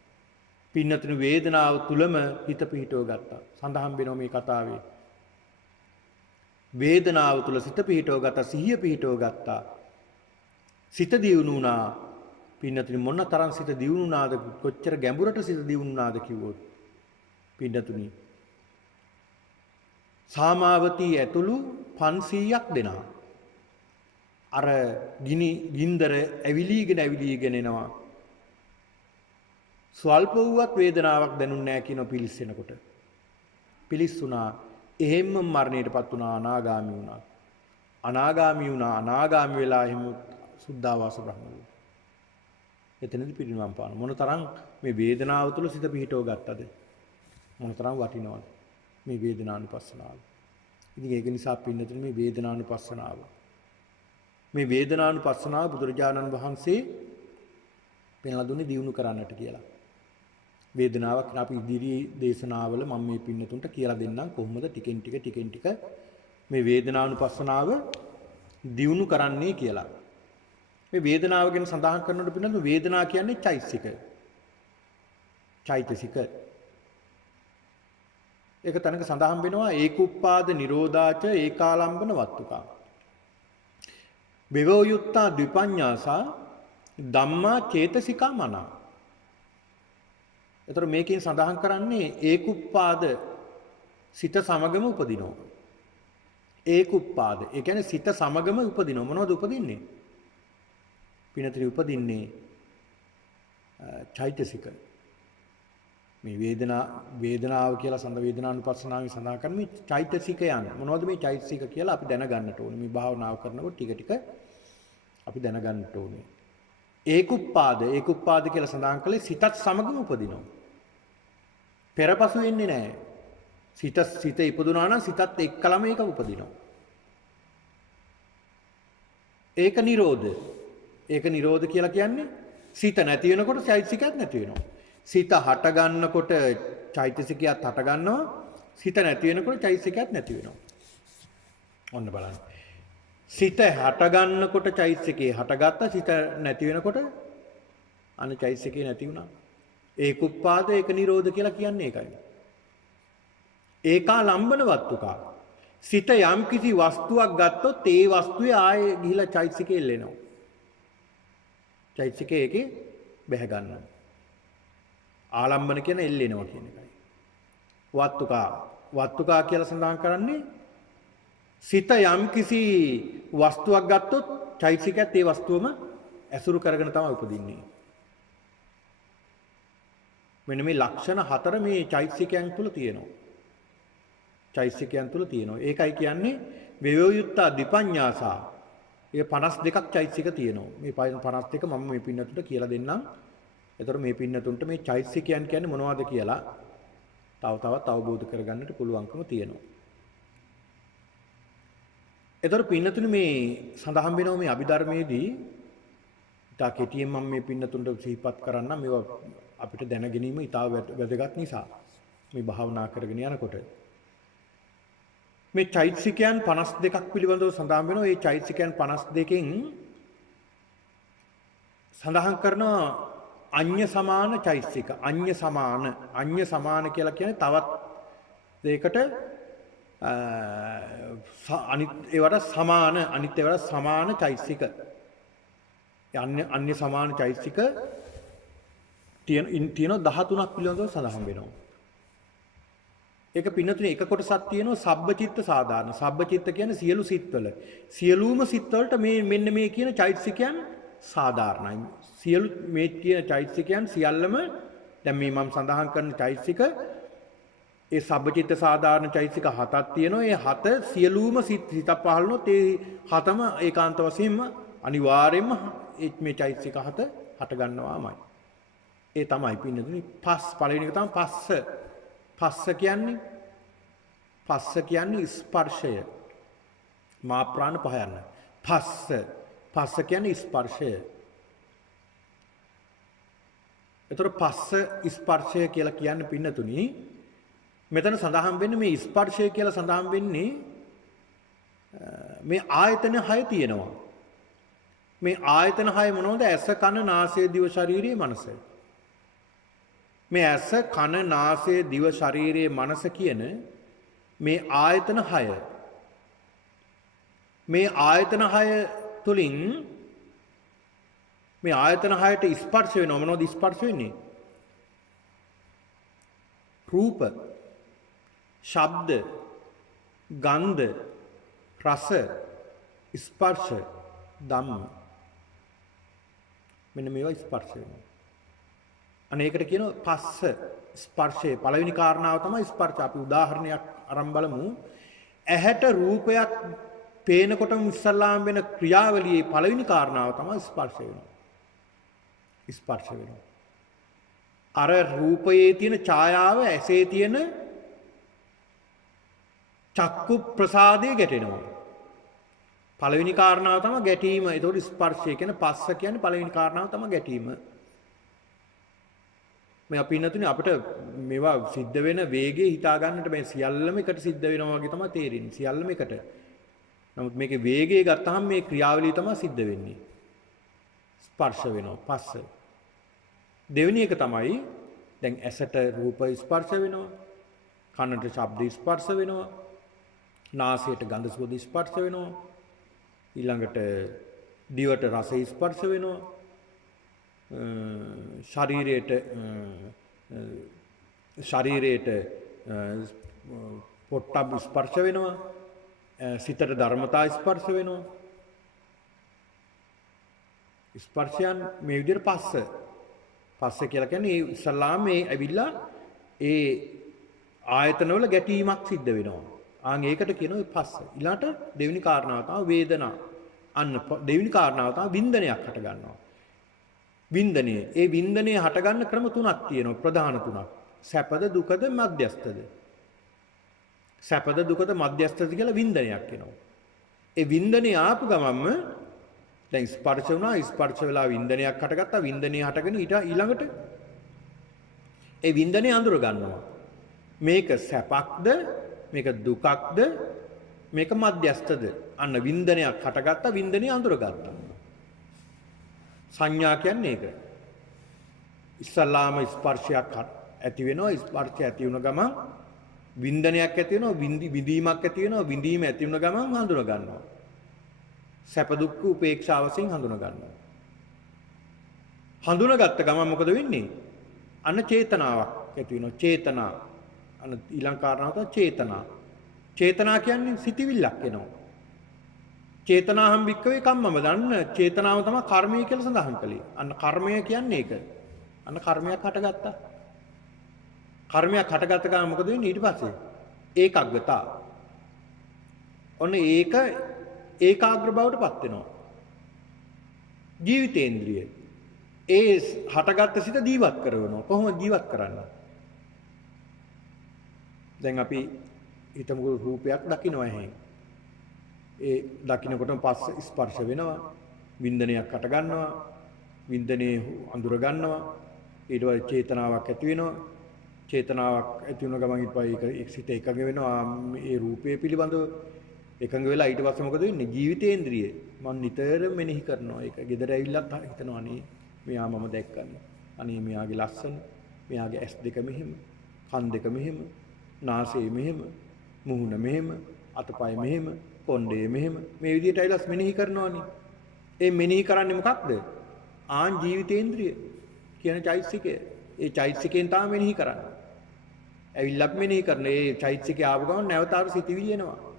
පින්නතුණු වේදනාව තුලම හිත පිහිටව ගත්තා. සඳහන් වෙනවා මේ කතාවේ. වේදනාව තුල සිත පිහිටව ගත්තා, සිහිය පිහිටව ගත්තා. සිත දියුණු වුණා. පින්නතුණු මොන තරම් සිත දියුණු වුණාද, කොච්චර ගැඹුරට සිත දියුණු වුණාද කිව්වොත් පින්නතුණු සාමාවතී ඇතුළු 500ක් දෙනා අර ගින්දර ඇවිලීගෙන එනවා. ස්වල්ප වූවත් වේදනාවක් දැනුන්නේ නැහැ කියන පිලිස්සෙනකොට. පිලිස්සුණා. එහෙම්ම මරණයටපත් වුණා, අනාගාමී වුණා. අනාගාමී වෙලා එහෙම සුද්ධාවාස බ්‍රහ්ම වුණා. එතනදී පිරිනිවන් පාන. මොනතරම් මේ වේදනාව තුළ සිත පිහිටව ගත්තද? මොනතරම් වටිනවද මේ වේදනානුපස්සනාව? ඉතින් ඒක නිසා පින්නතුනි මේ වේදනානුපස්සනාව බුදුරජාණන් වහන්සේ පෙන්ලා දුන්නේ දියුණු කරන්නට කියලා. වේදනාවක් අපි ඉදිරි දේශනාවල මම මේ පින්නතුන්ට කියලා දෙන්නම් කොහොමද ටිකෙන් ටික මේ වේදනානුපස්සනාව දියුණු කරන්නේ කියලා. මේ වේදනාව ගැන සඳහන් කරනකොට පින්නතුනි වේදනා කියන්නේ චෛතසික. ඒක තැනක සඳහන් වෙනවා ඒකුප්පාද නිරෝධාච ඒකාලම්බන වත්තුකා. බෙවෝයුත්තා ද්විපඤ්ඤාසා ධම්මා චේතසිකා මනා. ඒතර මේකෙන් සඳහන් කරන්නේ ඒකුප්පාද සිත සමගම උපදිනවා. ඒකුප්පාද ඒ කියන්නේ සිත සමගම උපදිනවා. මොනවද උපදින්නේ? පිනතරි උපදින්නේ චෛතසික. මේ වේදනාව කියලා වේදනානුපස්සනාවේ සඳහන් කරන මේ චෛතසිකයන් මොනවද මේ චෛතසික කියලා අපි දැනගන්නට ඕනේ. මේ භාවනාව කරනකොට ටික අපි දැනගන්නට ඕනේ. ඒකුප්පාද කියලා සඳහන් කළේ සිතත් සමගම උපදිනවා. පෙරපසු වෙන්නේ නැහැ. සිත ඉපදුනා නම් සිතත් එක්කලම ඒක උපදිනවා. ඒක නිරෝධ කියලා කියන්නේ සිත නැති වෙනකොට චෛතසිකයක් නැති වෙනවා. සිත හට ගන්නකොට චෛතසිකයක් හට ගන්නවා. සිත නැති වෙනකොට චෛතසිකයක් නැති වෙනවා. ඔන්න බලන්න. සිත හට ගන්නකොට චෛතසිකේ හටගත්තා. සිත නැති වෙනකොට අනේ චෛතසිකේ නැති වුණා. ඒකුප්පාද ඒක නිරෝධ කියලා කියන්නේ ඒකයි. ඒකා ලම්බන වත්තුකා. සිත යම් කිසි වස්තුවක් ගත්තොත් ඒ වස්තුවේ ආයේ ගිහිලා චෛතසිකේ එල්ලෙනවා. චෛතසිකේ ඒකේ බැහැ ගන්නවා. ආලම්බන කියන එල්ලෙනවා කියන එකයි. වත්තුකා කියලා සඳහන් කරන්නේ සිත යම් කිසි වස්තුවක් ගත්තොත් චෛතසිකයත් ඒ වස්තුවම ඇසුරු කරගෙන තමයි උපදින්නේ. මෙන්න මේ ලක්ෂණ 4 මේ චෛතසිකයන් තුල තියෙනවා. ඒකයි කියන්නේ වේවයුත්තා දීපඤ්ඤාසා. ඒ 52ක් චෛතසික තියෙනවා. මේ 52 මම මේ පින්නතුන්ට කියලා දෙන්නම්. එතකොට මේ පින්නතුන්ට මේ චෛතසිකයන් කියන්නේ මොනවද කියලා තවත් අවබෝධ කරගන්නට පුළුවන්කම තියෙනවා. එතකොට පින්නතුනි මේ සඳහන් වෙනවා මේ අභිධර්මයේදී ඉතා කෙටියෙන් මම මේ පින්නතුන්ට සිහිපත් කරන්න මේවා අපිට දැන ගැනීම ඉතා වැදගත් නිසා මේ භාවනා කරගෙන යනකොට මේ චෛතසිකයන් 52ක් පිළිබඳව සඳහන් වෙනවා. මේ චෛතසිකයන් 52කින් සඳහන් කරනවා අඤ්ඤ සමාන චෛතසික. අඤ්ඤ සමාන කියලා කියන්නේ තවත් දෙයකට අනිත් ඒවට සමාන චෛතසික. අන්‍ය සමාන චෛතසික තියෙන 13ක් පිළිබඳව සඳහන් වෙනවා. ඒක පින්නතුනේ එක කොටසක් තියෙනවා සබ්බචිත්ත සාධාරණ. සබ්බචිත්ත කියන්නේ සියලු සිත්වල. සියලුම සිත්වලට මෙන්න මේ කියන චෛතසිකයන් සාධාරණයි. සියලු මේ කියන චෛතසිකයන් සියල්ලම දැන් මේ මම සඳහන් කරන චෛතසික ඒ සබ්බචිත්ත සාධාරණ චෛතසික 7ක් තියෙනවා. ඒ 7 සියලුම සිත පහළනොත් ඒ 7ම ඒකාන්ත වශයෙන්ම අනිවාර්යයෙන්ම මේ චෛතසික 7 හට ගන්නවාමයි. ඒ තමයි පින්නතුනි පස් පළවෙනි එක තමයි පස්ස. පස්ස කියන්නේ ස්පර්ශය. මා ප්‍රාණ පහ යන. පස්ස කියන්නේ ස්පර්ශය. ඒතර පස්ස ස්පර්ශය කියලා කියන්නේ පින්නතුනි මෙතන සඳහන් වෙන්නේ මේ ස්පර්ශය කියලා සඳහන් වෙන්නේ මේ ආයතන 6 තියෙනවා. මේ ආයතන 6 මොනවද? ඇස, කන, නාසය, දිව, ශරීරය, මනස. මේ ඇස, කන, නාසය, දිව, ශරීරය, මනස කියන මේ ආයතන 6. මේ ආයතන 6 තුලින් මේ ආයතන 6ට ස්පර්ශ වෙනවා. මොනවද ස්පර්ශ වෙන්නේ? රූප, ශබ්ද, ගන්ධ, රස, ස්පර්ශ, ධම්ම. මෙන්න මේවා ස්පර්ශ වෙනවා. අනේකට කියනවා පස්ස ස්පර්ශයේ පළවෙනි කාරණාව තමයි ස්පර්ශ. අපි උදාහරණයක් අරන් බලමු. ඇහැට රූපයක් පේනකොටම ඉස්සල්ලාම වෙන ක්‍රියාවලියේ පළවෙනි කාරණාව තමයි ස්පර්ශ වෙනවා. ස්පර්ශ වෙනවා. අර රූපයේ තියෙන ඡායාව ඇසේ තියෙන චක්කු ප්‍රසාදයේ ගැටෙනවා. පළවෙනි කාරණාව තමයි ගැටීම. ඒතකොට ස්පර්ශය කියන්නේ පස්ස කියන්නේ පළවෙනි කාරණාව තමයි ගැටීම. මේ අපි නැතුනේ අපිට මේවා සිද්ධ වෙන වේගය හිතා ගන්නට මේ සියල්ලම එකට සිද්ධ වෙනවා වගේ තමයි තේරෙන්නේ. සියල්ලම එකට. නමුත් මේකේ වේගය ගත්තාම මේ ක්‍රියාවලිය තමයි සිද්ධ වෙන්නේ. ස්පර්ශ වෙනවා පස්ස. දෙවෙනි එක තමයි දැන් ඇසට රූප ස්පර්ශ වෙනවා. කනට ශබ්ද ස්පර්ශ වෙනවා. නාසයට ගන්ධ සුවඳ ස්පර්ශ වෙනවා. ඊළඟට දිවට රස ස්පර්ශ වෙනවා. ශරීරයට පොට්ටබ් ස්පර්ශ වෙනවා. සිතට ධර්මතා ස්පර්ශ වෙනවා. ස්පර්ශයන් මේ විදිහට පස්ස කියලා කියන්නේ ඒ ඉස්ලාම් මේ ඇවිල්ලා ඒ ආයතනවල ගැටීමක් සිද්ධ වෙනවා. ආන් ඒකට කියනවා පස්ස. ඊළාට දෙවෙනි කාරණාව තමයි වේදනා. අන්න දෙවෙනි කාරණාව තමයි වින්දනයක් හට ගන්නවා. වින්දනය. ඒ වින්දනය හට ගන්න ක්‍රම තුනක් තියෙනවා. ප්‍රධාන තුනක්. සැපද දුකද මධ්‍යස්ථද. සැපද දුකද මධ්‍යස්ථද කියලා වින්දනයක් එනවා. ඒ වින්දනය ආපු ගමන්ම දැන් ස්පර්ශ වුණා. ස්පර්ශ වෙලා වින්දනයක් හටගත්තා. වින්දනය හටගෙන ඊළඟට ඒ වින්දනය අඳුර ගන්නවා. මේක සැපක්ද? මේක දුකක්ද? මේක මධ්‍යස්ථද? අන්න වින්දනයක් හටගත්තා. වින්දනය අඳුරගත්තා. සංඥා කියන්නේ ඒක. ඉස්සල්ලාම ස්පර්ශයක් ඇති වෙනවා. ස්පර්ශය ඇති වුණ ගමන් වින්දනයක් ඇති වෙනවා. විඳීමක් ඇති වෙනවා. විඳීම ඇති වුණ ගමන් හඳුන ගන්නවා. සැප දුක් උපේක්ෂා වශයෙන් හඳුන ගන්නවා. හඳුනගත්ත ගමන් මොකද වෙන්නේ? අන්න චේතනාවක් ඇති වෙනවා. චේතනා. අන්න ඊළඟ කාරණාව තමයි චේතනා. චේතනා කියන්නේ සිතිවිල්ලක් එනවා. චේතනාහම් වික්කවේ කම්මම දන්න චේතනාව තමයි කර්මය කියලා සඳහන් කළේ. අන්න කර්මය කියන්නේ ඒක. අන්න කර්මයක් හටගත්තා. කර්මයක් හටගත්ත ගමන් මොකද වෙන්නේ ඊට පස්සේ? ඒකග්ගතා. ඔන්න ඒක ඒකාග්‍ර බවට පත් වෙනවා. ජීවිතේන්ද්‍රිය. ඒ හටගත්ත සිත ජීවත් කරනවා. කොහොමද ජීවත් කරන්නේ? දැන් අපි හිතමු රූපයක් දකින්න එහෙන්. ඒ දකින්නකොටම පස්ස ස්පර්ශ වෙනවා. වින්දනයක් හට ගන්නවා. වින්දනේ අඳුර ගන්නවා. ඊට පස්සේ චේතනාවක් ඇති වෙනවා. චේතනාවක් ඇති වුණ ගමන් ඊට පස්සේ ඒක සිත එකඟ වෙනවා. මේ රූපය පිළිබඳව එකඟ වෙලා ඊට පස්සේ මොකද වෙන්නේ? ජීවිතේන්ද්‍රිය මම නිතරම මෙනෙහි කරනවා. ඒක ගෙදර ඇවිල්ලත් හිතනවා අනේ මෙයා මම දැක්කන්නේ. අනේ මෙයාගේ ලස්සන. මෙයාගේ ඇස් දෙක මෙහෙම. කන් දෙක මෙහෙම. නාසය මෙහෙම. මුහුණ මෙහෙම. අතපය මෙහෙම. කොණ්ඩේ මෙහෙම. මේ විදිහට ඇවිල්ලා මෙනෙහි කරනවානේ. ඒ මෙනෙහි කරන්නේ මොකක්ද? ආන් ජීවිතේන්ද්‍රිය කියන චෛතසිකය. ඒ චෛතසිකයෙන් තමයි මෙනෙහි කරන්නේ. ඇවිල්ලා මෙනෙහි කරන ඒ චෛතසිකය ආව ගමන් නැවත ආර සිතිවිලි එනවා.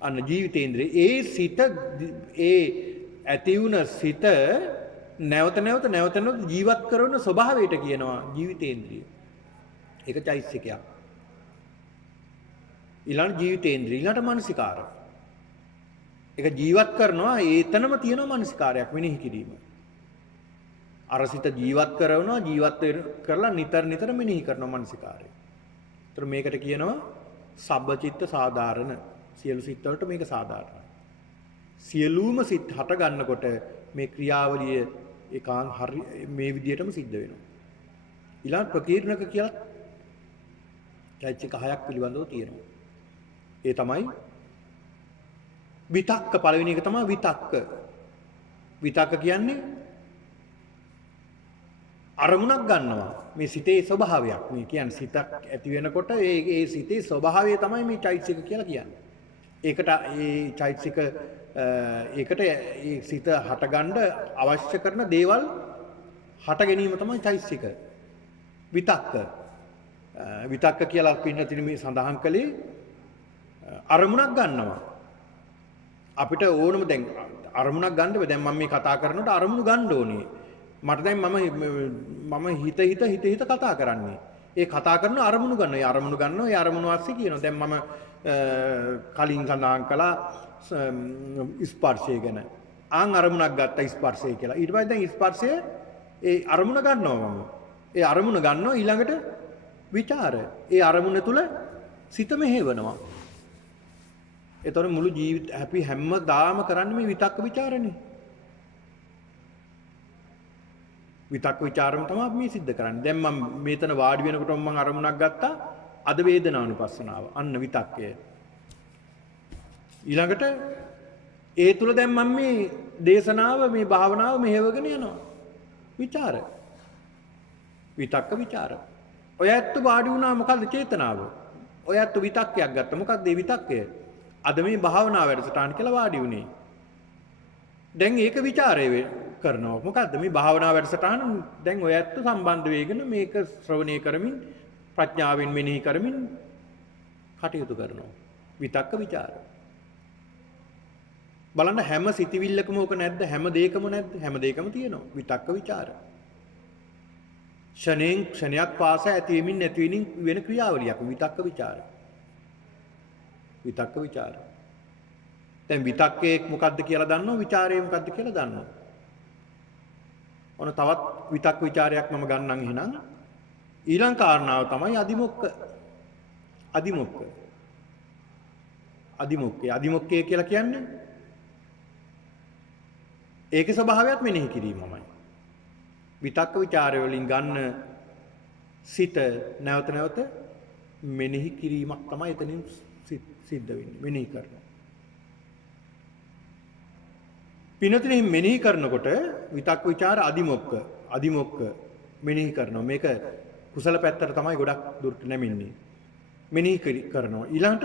අන්න ජීවිතේන්ද්‍රය ඒ සිත ඒ ඇති වුණ සිත නැවත ජීවත් කරන ස්වභාවයට කියනවා ජීවිතේන්ද්‍රිය. ඒක චෛතසිකයක්. ඊළඟ ජීවිතේන්ද්‍රිය ඊළඟට මානසිකාරය. ඒක ජීවත් කරනවා ඒතනම තියෙන මානසිකාරයක් මෙනෙහි කිරීම. අර සිත ජීවත් කරනවා ජීවත් කරලා නිතර නිතර මෙනෙහි කරනවා මනසිකාරය. ඒතර මේකට කියනවා සබ්බචිත්ත සාධාරණ. සියලු සිත් වලට මේක සාධාරණයි. සියලුම සිත් හට ගන්නකොට මේ ක්‍රියාවලිය ඒකාන් හරි මේ විදිහටම සිද්ධ වෙනවා. ඊළඟ ප්‍රකීර්ණක කියලා චෛත්‍යික 6ක් පිළිබඳව තියෙනවා. ඒ තමයි විතක්ක. පළවෙනි එක තමයි විතක්ක. විතක්ක කියන්නේ අරමුණක් ගන්නවා. මේ සිතේ ස්වභාවයක්. මේ කියන්නේ සිතක් ඇති වෙනකොට ඒ සිතේ ස්වභාවය තමයි මේ චෛත්‍යික කියලා කියන්නේ. ඒකට ඒ චෛත්‍යික ඒකට ඒ සිත හටගන්න අවශ්‍ය කරන දේවල් හට ගැනීම තමයි චෛත්‍යික. විතක්ක. විතක්ක කියලා පින්නතින මේ සඳහන් කළේ අරමුණක් ගන්නවා. අපිට ඕනම දැන් අරමුණක් ගන්න බෑ. දැන් මම මේ කතා කරනකොට අරමුණු ගන්න ඕනේ. මට දැන් මම හිත කතා කරන්නේ. ඒ කතා කරන අරමුණු ගන්න. ඒ අරමුණු ගන්නවා. ඒ අරමුණු ASCII කියනවා. දැන් මම කලින් සඳහන් කළා ස්පර්ශය ගැන. අරමුණක් ගත්තා ස්පර්ශය කියලා. ඊට පස්සේ දැන් ස්පර්ශය ඒ අරමුණ ගන්නවා මම. ඒ අරමුණ ගන්නවා ඊළඟට විචාර. ඒ අරමුණ තුල සිත මෙහෙවනවා. ඒතර මුළු ජීවිත අපි හැමදාම කරන්නේ මේ විතක්ක ਵਿਚාරනේ. විතක්ක ਵਿਚාරම තමයි මේ සිද්ධ කරන්නේ. දැන් මම මේතන වාඩි වෙනකොට මම අරමුණක් ගත්තා. අද වේදනානුපස්සනාව. අන්න විතක්කය. ඊළඟට ඒ තුල දැන් මම මේ දේශනාව මේ භාවනාව මෙහෙවගෙන යනවා. විචාර. විතක්ක ਵਿਚාර. ඔය ඇත්ත වාඩි වුණා මොකද්ද චේතනාව? ඔය ඇත්ත විතක්කයක් ගත්තා. මොකද්ද මේ විතක්කය? අද මේ භාවනාව වැඩසටහන කියලා වාඩි වුණේ. දැන් ඒක ਵਿਚාරය කරනවා. මොකද්ද මේ භාවනාව වැඩසටහන දැන් ඔය ඇත්ත සම්බන්ධ වෙගෙන මේක ශ්‍රවණය කරමින් ප්‍රඥාවෙන් මෙනෙහි කරමින් කටයුතු කරනවා. විතක්ක ਵਿਚාර. බලන්න හැම සිතිවිල්ලකම ඕක නැද්ද? හැම දෙයකම නැද්ද? හැම දෙයකම තියෙනවා. විතක්ක ਵਿਚාර. ක්ෂණයක් පාසා ඇතිවෙමින් නැතිවෙමින් වෙන ක්‍රියාවලියක් විතක්ක ਵਿਚාර. විතක්ක ਵਿਚාර. දැන් විතක්කේ මොකද්ද කියලා දන්නවා? ਵਿਚාරේ මොකද්ද කියලා දන්නවා. ඔන්න තවත් විතක්ක ਵਿਚාරයක් මම ගන්නම් එහෙනම්. ඊළඟ කාරණාව තමයි අදිමොක්ක. අදිමොක්ක. අදිමොක්කේ කියලා කියන්නේ ඒකේ ස්වභාවයත් මෙනෙහි කිරීමමයි. විතක්ක ਵਿਚාරය වලින් ගන්න සිත නැවත නැවත මෙනෙහි කිරීමක් තමයි එතනින් සිද්ධ වෙන්නේ. මෙනෙහි කරනවා. පිනතුනේ මෙනෙහි කරනකොට විතක්ක ਵਿਚාර අදිමොක්ක මෙනෙහි කරනවා. මේක කුසල පැත්තට තමයි ගොඩක් දුරට නැමින්නේ. මෙනෙහි කරනවා. ඊළඟට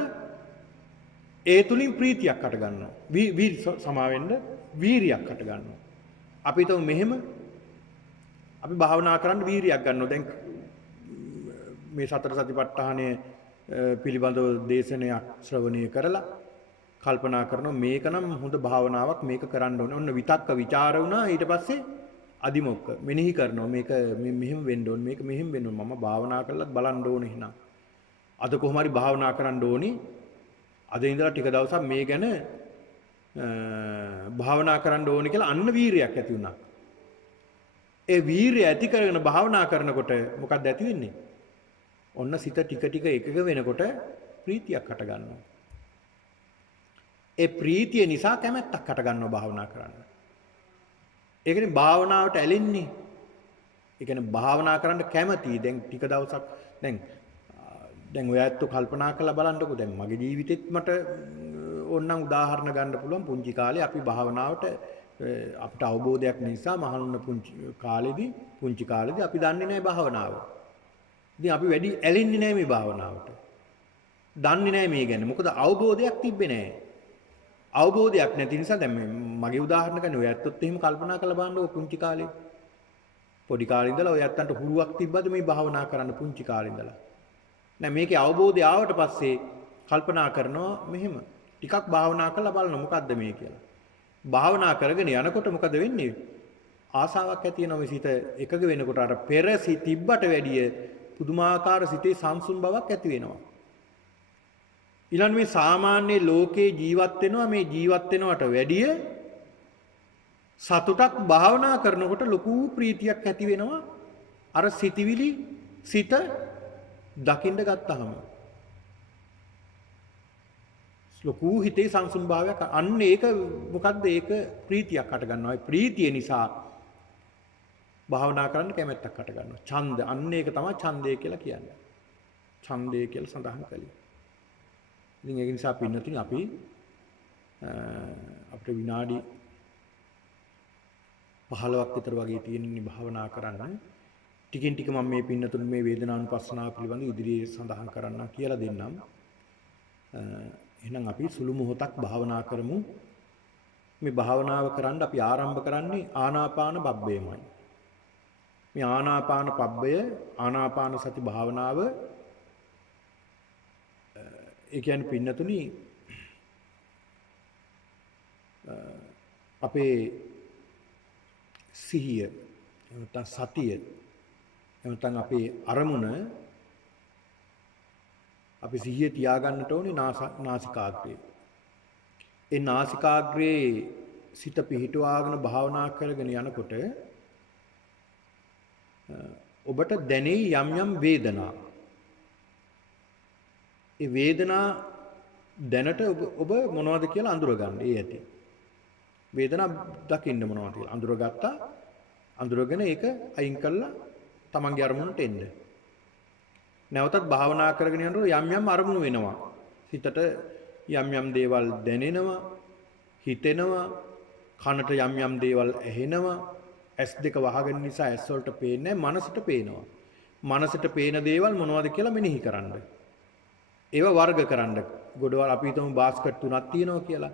ඒ තුලින් ප්‍රීතියක් හට ගන්නවා. සමාවෙන්න වීරියක් හට ගන්නවා. අපි හිතමු මෙහෙම අපි භාවනා කරන්න වීරියක් ගන්නවා. දැන් මේ සතර සතිපට්ඨානය පිළිබඳව දේශනයක් ශ්‍රවණය කරලා කල්පනා කරනවා මේක නම් හොඳ භාවනාවක් මේක කරන්න ඕනේ. ඔන්න විතක්ක ਵਿਚාර වුණා. ඊට පස්සේ අදිමොක්ක මෙනෙහි කරනවා. මේක මෙහෙම වෙන්න ඕනේ. මේක මෙහෙම වෙන්න ඕනේ. මම භාවනා කරලත් බලන්න ඕනේ එහෙනම්. අද කොහොම හරි භාවනා කරන්න ඕනේ. අද ඉඳලා ටික දවසක් මේ ගැන භාවනා කරන්න ඕනේ කියලා අන්න වීරියක් ඇති වුණා. ඒ වීරිය ඇති කරගෙන භාවනා කරනකොට මොකක්ද ඇති වෙන්නේ? ඔන්න සිත ටික ටික එකක වෙනකොට ප්‍රීතියක් හට ගන්නවා. ඒ ප්‍රීතිය නිසා කැමැත්තක් හට ගන්නවා භාවනා කරන්න. ඒ කියන්නේ භාවනාවට ඇලෙන්නේ. ඒ කියන්නේ භාවනා කරන්න කැමතියි. දැන් ටික දවසක් දැන් ඔය ඇත්ත කල්පනා කරලා බලන්නකෝ. දැන් මගේ ජීවිතෙත් මට ඕනනම් උදාහරණ ගන්න පුළුවන්. පුංචි කාලේ අපි භාවනාවට අපිට අවබෝධයක් නිසා මහනුන්න පුංචි කාලේදී අපි දන්නේ නැහැ භාවනාව. ඉතින් අපි වැඩි ඇලෙන්නේ නැහැ මේ භාවනාවට. දන්නේ නැහැ මේ ගැන. මොකද අවබෝධයක් තිබ්බේ නැහැ. අවබෝධයක් නැති නිසා දැන් මගේ උදාහරණ ගන්න ඔය ඇත්තොත් එහෙම කල්පනා කරලා බලන්නකො පුංචි කාලේ. පොඩි කාලේ ඉඳලා ඔය ඇත්තන්ට හුරුවක් තිබ්බද මේ භාවනා කරන්න පුංචි කාලේ ඉඳලා. නෑ මේකේ අවබෝධය ආවට පස්සේ කල්පනා කරනවා මෙහෙම. ටිකක් භාවනා කරලා බලන්න මොකද්ද මේ කියලා. භාවනා කරගෙන යනකොට මොකද වෙන්නේ? ආසාවක් ඇති වෙනවා මේ සිත එකග වෙනකොට අර පෙර තිබ්බට වැඩිය පුදුමාකාර සිතේ සංසුන් බවක් ඇති වෙනවා. ඊළඟ මේ සාමාන්‍ය ලෝකේ ජීවත් වෙනවා මේ ජීවත් වෙනවට වැඩිය සතුටක් භාවනා කරනකොට ලොකු ප්‍රීතියක් ඇති වෙනවා. අර සිතවිලි සිත දකින්න ගත්තාම ලොකු හිතේ සංසුන් භාවයක් අන්න ඒක මොකද්ද ඒක ප්‍රීතියක් හට ගන්නවා. ඒ ප්‍රීතිය නිසා භාවනා කරන්න කැමැත්තක් හට ගන්නවා. ඡන්ද අන්න ඒක තමයි ඡන්දය කියලා කියන්නේ. ඡන්දය කියලා සඳහන් කළේ. ඉතින් ඒක නිසා පින්නතුනි අපි අපිට විනාඩි 15ක් විතර වගේ තියෙන භාවනා කරන්න. ටිකින් ටික මම මේ පින්නතුන් මේ වේදනානුපස්සනාව පිළිබඳව ඉදිරියේ සඳහන් කරන්න කියලා දෙන්නම්. එහෙනම් අපි සුළු මොහොතක් භාවනා කරමු. මේ භාවනාව කරන්න අපි ආරම්භ කරන්නේ ආනාපාන බබ්බේමයි. මේ ආනාපාන පබ්බය ආනාපාන සති භාවනාව ඒ කියන්නේ පින්නතුනි අපේ සිහිය නැත්නම් සතිය නැත්නම් අපේ අරමුණ අපි සිහිය තියාගන්නට ඕනේ නාසිකාග්‍රේ. ඒ නාසිකාග්‍රේ සිත පිහිටුවාගෙන භාවනා කරගෙන යනකොට ඔබට දැනෙයි යම් යම් වේදනා. ඒ වේදනා දැනට ඔබ මොනවද කියලා අඳුරගන්න. ඒ ඇති. වේදනා දකින්න මොනවද කියලා අඳුරගත්තා. අඳුරගෙන ඒක අයින් කළා තමන්ගේ අරමුණට එන්න. නැවතත් භාවනා කරගෙන යනකොට යම් යම් අරමුණු වෙනවා. හිතට යම් යම් දේවල් දැනෙනවා, හිතෙනවා, කනට යම් යම් දේවල් ඇහෙනවා. ඇස් දෙක වහගෙන නිසා ඇස් වලට පේන්නේ නැහැ, මනසට පේනවා. මනසට පේන දේවල් මොනවද කියලා මෙනෙහි කරන්න. ඒවා වර්ග කරන්න. ගොඩවල් අපි හිතමු බාස්කට් තුනක් තියෙනවා කියලා.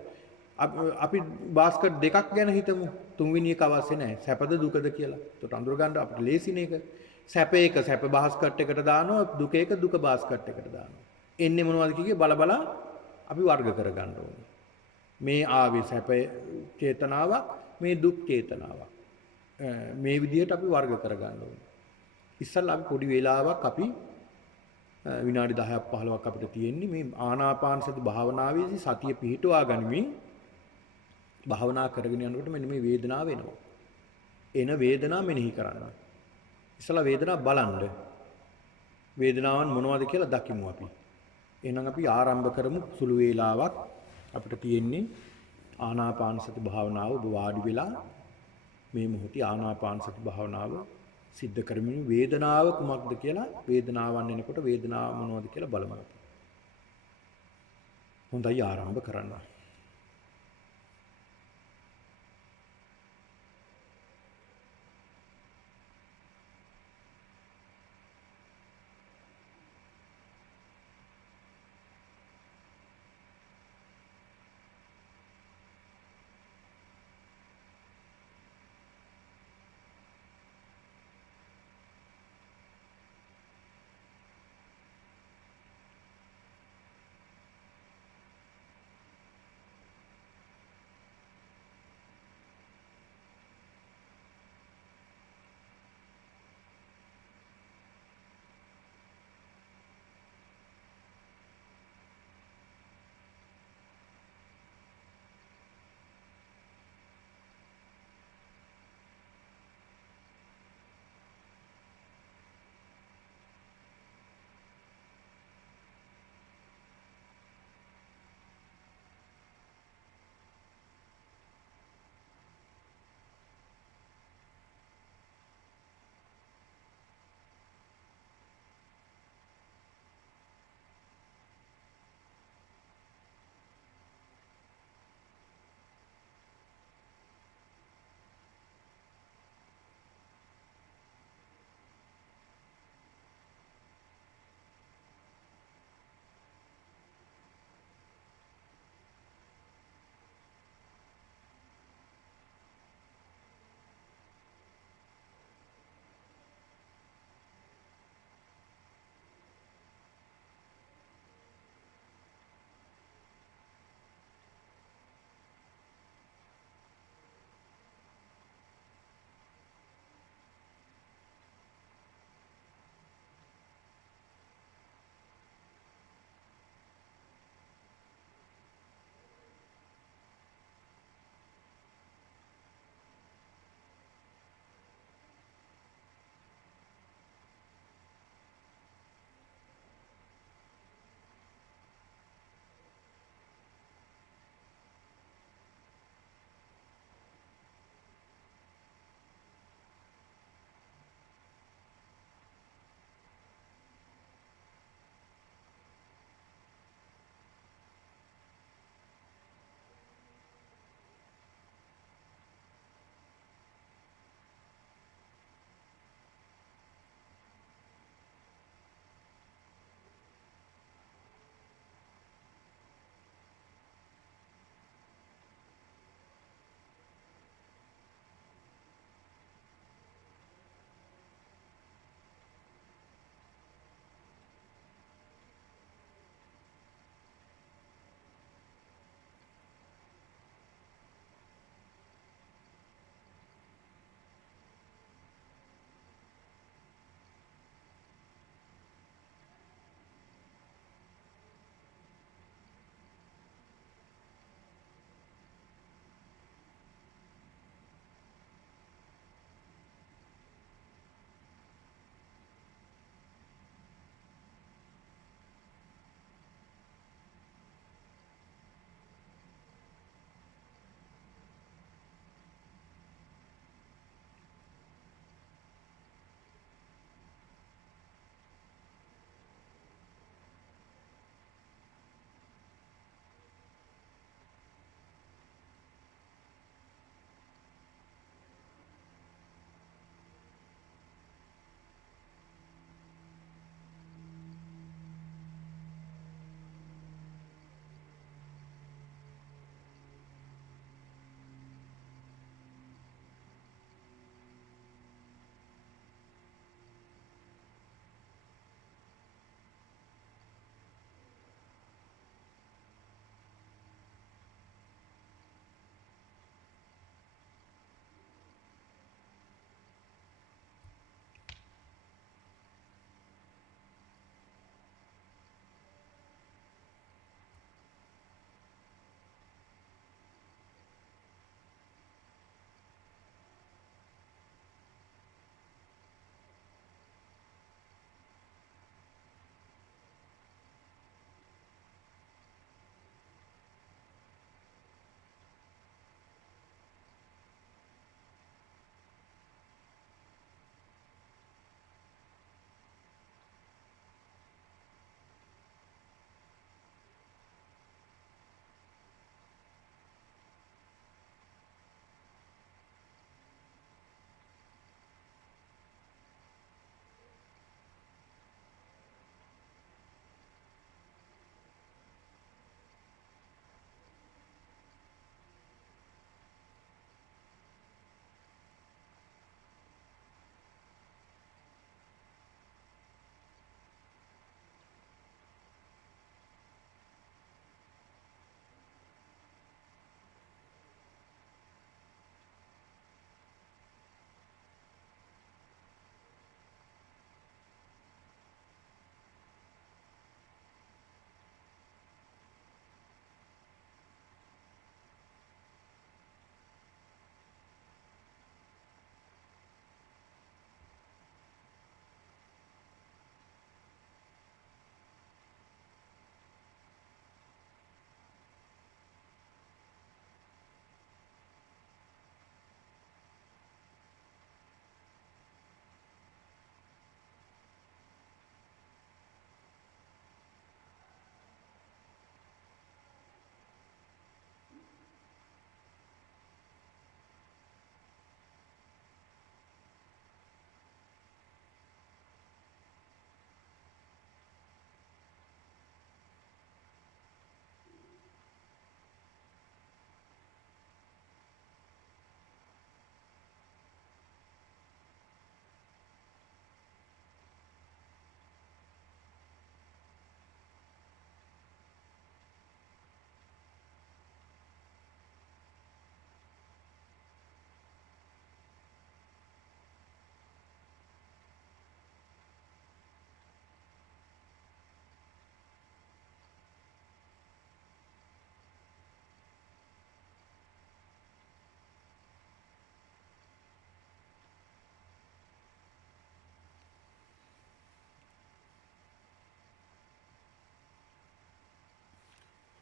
අපි බාස්කට් දෙකක් ගැන හිතමු. තුන්වෙනි එක අවශ්‍ය නැහැ. සැපද දුකද කියලා. ඒකට අඳුර ගන්න අපිට ලේසිනේ ඒක. සැප එක සැප බාස්කට් එකට දානවා, දුක එක දුක බාස්කට් එකට දානවා. එන්නේ මොනවද කියේ බල අපි වර්ග කර ගන්න ඕනේ. මේ ආවේ සැප චේතනාවක්, මේ දුක් චේතනාවක්. මේ විදිහට අපි වර්ග කර ගන්න ඕනේ. ඉස්සල්ලා අපි පොඩි වේලාවක් අපි විනාඩි 10ක් 15ක් අපිට තියෙන්නේ මේ ආනාපාන සති භාවනාවේදී සතිය පිහිටුවා ගනිමින් භාවනා කරගෙන යනකොට මෙන්න මේ වේදනාව එනවා. එන වේදනාව මෙනෙහි කරන්න. ඉස්සලා වේදනාව බලන්න. වේදනාවන් මොනවද කියලා දකිමු අපි. එහෙනම් අපි ආරම්භ කරමු සුළු වේලාවක් අපිට තියෙන්නේ ආනාපාන සති භාවනාව ඔබ වාඩි වෙලා මේ මොහොතේ ආනාපාන සති භාවනාව සිද්ධ කරමින් වේදනාව කුමක්ද කියලා වේදනාවන් එනකොට වේදනාව මොනවද කියලා බලමු. හොඳයි ආරම්භ කරන්න.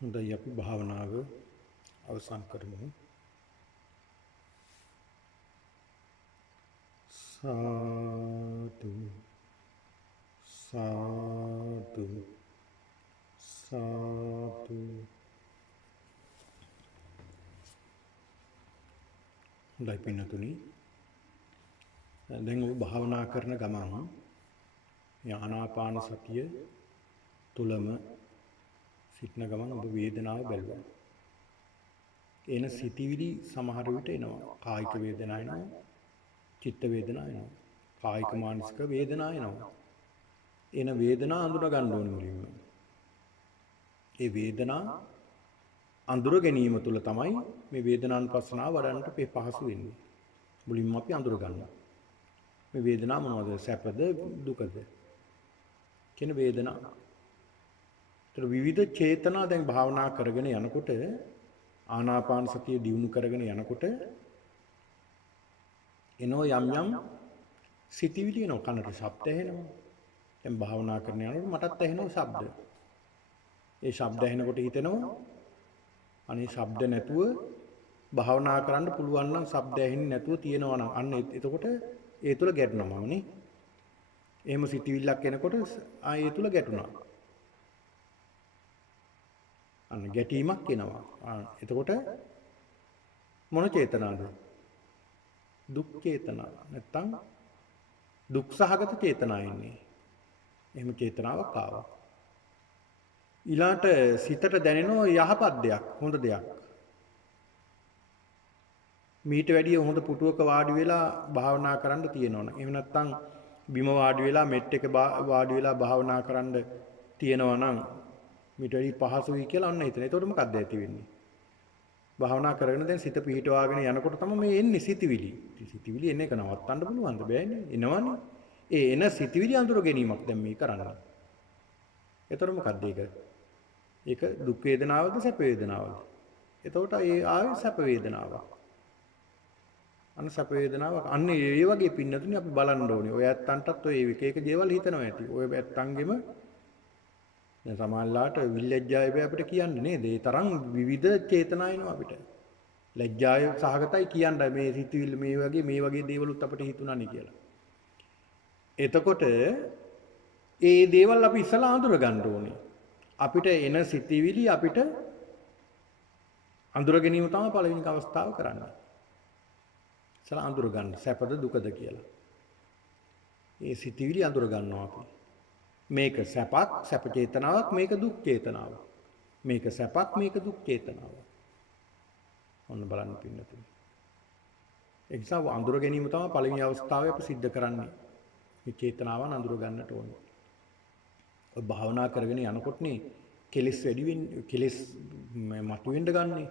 හොඳයි අපි භාවනාව අවසන් කරමු. සාදු සාදු සාදු. හොඳයි පින්නතුනි. දැන් ඔබ භාවනා කරන ගමන් ආනාපාන සතිය තුලම සිටන ගමන් ඔබ වේදනාව බැලුවා. එන සිතිවිලි සමහර විට එනවා. කායික වේදනා එනවා, චිත්ත වේදනා එනවා, කායික මානසික වේදනා එනවා. එන වේදනා අඳුර ගන්න ඕනේ මුලින්ම. ඒ වේදනා අඳුර ගැනීම තුළ තමයි මේ වේදනානුපස්සනාව වඩන්නට පහසු වෙන්නේ. මුලින්ම අපි අඳුර ගන්නවා. මේ වේදනාව මොනවද? සැපද දුකද? කියන වේදනා. ඒතර විවිධ චේතනා දැන් භාවනා කරගෙන යනකොට ආනාපාන සතිය දියුණු කරගෙන යනකොට එනෝ යම් යම් සිතිවිලි එනවා. කනට ශබ්ද ඇහෙනවා. දැන් භාවනා කරන යනකොට මටත් ඇහෙනවා ශබ්ද. ඒ ශබ්ද ඇහෙනකොට හිතෙනවා අනේ ශබ්ද නැතුව භාවනා කරන්න පුළුවන් නම් ශබ්ද ඇහෙන්නේ නැතුව තියෙනවා නම් අන්න එතකොට ඒ තුල ගැටෙනවා මම නේ. එහෙම සිතිවිල්ලක් එනකොට ඒ තුල ගැටුණා. අන්න ගැටීමක් එනවා. එතකොට මොන චේතනාවද? දුක් චේතනා. නැත්තම් දුක් සහගත චේතනා එන්නේ. එහෙම චේතනාවක් ආවා. ඊළාට සිතට දැනෙනවා යහපත් දෙයක්, හොඳ දෙයක්. මීට වැඩිය හොඳ පුටුවක වාඩි වෙලා භාවනා කරන්න තියෙනවනේ. එහෙම නැත්නම් බිම වාඩි වෙලා මෙට් එක වාඩි වෙලා භාවනා කරන්න තියෙනවා නම් මීට වැඩි පහසුයි කියලා අන්න හිතන. ඒතකොට මොකක්ද ඇති වෙන්නේ? භාවනා කරගෙන දැන් සිත පිහිටවාගෙන යනකොට තමයි මේ එන්නේ සිතිවිලි. සිතිවිලි එන එක නවත්තන්න පුළුවන්ද? බෑනේ. එනවනේ. ඒ එන සිතිවිලි අඳුර ගැනීමක් දැන් මේ කරන්නේ. ඒතකොට මොකක්ද ඒක? ඒක දුක් වේදනාවද සැප වේදනාවද? එතකොට ඒ ආවේ සැප වේදනාවක්. අන්න සැප වේදනාවක්. අන්න ඒ වගේ පින්නතුනේ අපි බලන්න ඕනේ. ඔය ඇත්තන්ටත් ඔය එක එක දේවල් හිතනවා ඇති. ඔය ඇත්තන්ගෙම දැන් සමාල්ලාට විල්ලැජ්ජාය අපිට කියන්නේ නේද? ඒ තරම් විවිධ චේතනා එනවා අපිට. ලැජ්ජාය සහගතයි කියන්නේ මේ සිතුවිල්ල මේ වගේ දේවලුත් අපිට හිතුණානේ කියලා. එතකොට ඒ දේවල් අපි ඉස්සලා අඳුර ගන්න ඕනේ. අපිට එන සිතිවිලි අපිට අඳුර ගැනීම තමයි පළවෙනි අවස්ථාව කරන්නේ. ඉස්සලා අඳුර ගන්න සැපද දුකද කියලා. ඒ සිතිවිලි අඳුර ගන්නවා අපි. මේක සැපක්, සැප චේතනාවක්, මේක දුක් චේතනාවක්. මේක සැපක්, මේක දුක් චේතනාවක්. ඔන්න බලන්න පින්නතුනි. ඒ නිසා අඳුර ගැනීම තමයි පළවෙනි අවස්ථාවේ අපි සිද්ධ කරන්නේ. මේ චේතනාවන් අඳුර ගන්නට ඕනේ. ඔය භාවනා කරගෙන යනකොටනේ කෙලෙස් වැඩි වෙන්නේ, කෙලෙස් මතුවෙන්න ගන්නෙ.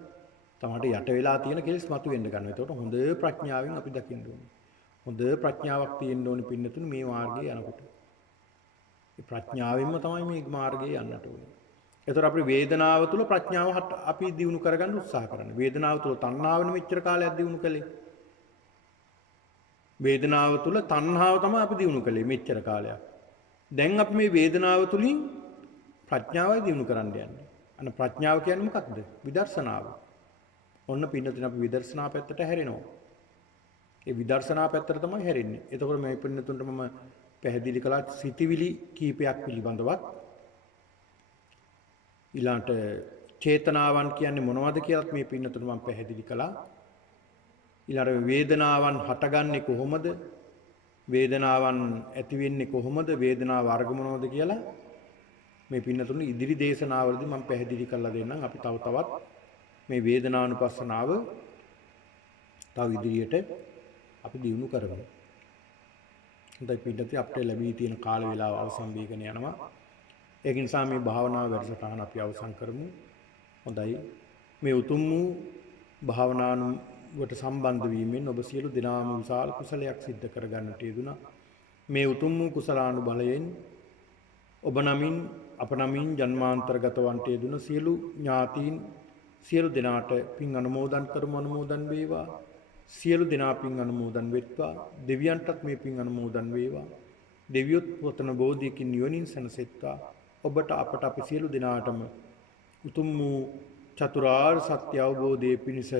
තමකට යට වෙලා තියෙන කෙලෙස් මතුවෙන්න ගන්නවා. ඒකට හොඳ ප්‍රඥාවෙන් අපි දකින්න ඕනේ. හොඳ ප්‍රඥාවක් තියෙන්න ඕනේ පින්නතුනි මේ මාර්ගයේ යනකොට. ඒ ප්‍රඥාවෙන්ම තමයි මේ මාර්ගයේ යන්නට ඕනේ. ඒතර අපි වේදනාව තුල ප්‍රඥාව අපි දියුණු කරගන්න උත්සාහ කරනවා. වේදනාව තුල තණ්හාවන මෙච්චර කාලයක් දියුණු කළේ. වේදනාව තුල තණ්හාව තමයි අපි දියුණු කළේ මෙච්චර කාලයක්. දැන් අපි මේ වේදනාව තුලින් ප්‍රඥාවයි දියුණු කරන්න යන්නේ. අන්න ප්‍රඥාව කියන්නේ මොකක්ද? විදර්ශනාව. ඔන්න පින්නතුනි අපි විදර්ශනා පැත්තට හැරෙනවා. ඒ විදර්ශනා පැත්තට තමයි හැරෙන්නේ. එතකොට මේ පින්නතුන්ට මම පැහැදිලි කළා සිතිවිලි කීපයක් පිළිබඳවත්. ඊළාට චේතනාවන් කියන්නේ මොනවද කියලාත් මේ පින්නතුන්ට මම පැහැදිලි කළා. ඊළාට වේදනාවන් හටගන්නේ කොහොමද? වේදනාවන් ඇති වෙන්නේ කොහොමද? වේදනා වර්ග මොනවද කියලා මේ පින්නතුන් ඉදිරි දේශනාවලදී මම පැහැදිලි කරලා දෙන්නම්. අපි තවත් මේ වේදනානුපස්සනාව තව ඉදිරියට අපි දියුණු කරගමු. හොඳයි පින්නතුනි අපිට ලැබී තියෙන කාල වේලාව අවසන් වීගෙන යනවා. ඒක නිසා මේ භාවනාව වැඩසටහන අපි අවසන් කරමු. හොඳයි. මේ උතුම් වූ භාවනාවට සම්බන්ධ වීමෙන් ඔබ සියලු දෙනාම විශාල කුසලයක් සිද්ධ කරගන්නට යෙදුණා. මේ උතුම් වූ කුසලානුබලයෙන් ඔබ නමින් අප නමින් ජන්මාන්තරගත වන්ට යෙදුණ සියලු ඥාතීන් සියලු දෙනාට පින් අනුමෝදන් කරමු. අනුමෝදන් වේවා. සියලු දෙනා පින් අනුමෝදන් වෙත්වා. දෙවියන්ටත් මේ පින් අනුමෝදන් වේවා. දෙවියොත් පොතන බෝධියකින් නිවනින් සැනසෙත්වා. ඔබට අපට අපි සියලු දෙනාටම උතුම් වූ චතුරාර්ය සත්‍ය අවබෝධයේ පිණිස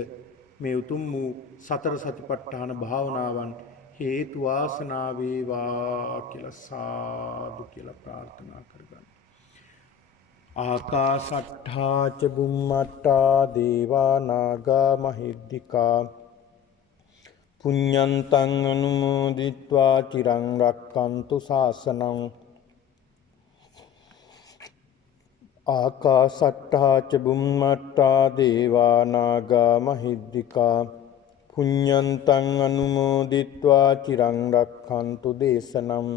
මේ උතුම් වූ සතර සතිපට්ඨාන භාවනාවන් හේතු වාසනා වේවා කියලා සාදු කියලා ප්‍රාර්ථනා කරගන්න. ආකාශට්ඨා ච බුම්මට්ඨා දේවා නාග මහිද්దికා පුඤ්ඤන්තං අනුමෝදිත්වා චිරං රක්ඛන්තු ශාසනං. ආකාශට්ඨා ච බුම්මට්ඨා දේවා නාග මහිද්దికා පුඤ්ඤන්තං අනුමෝදිත්වා චිරං රක්ඛන්තු දේශනං.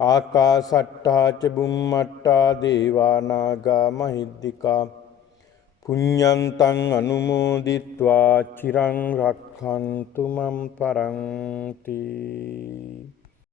ආකාශට්ඨා ච බුම්මට්ඨා දේවා නාග මහිද්దికා පුඤ්ඤන්තං අනුමෝදිත්වා චිරං රක්ඛන්තු මම් පරන්ති.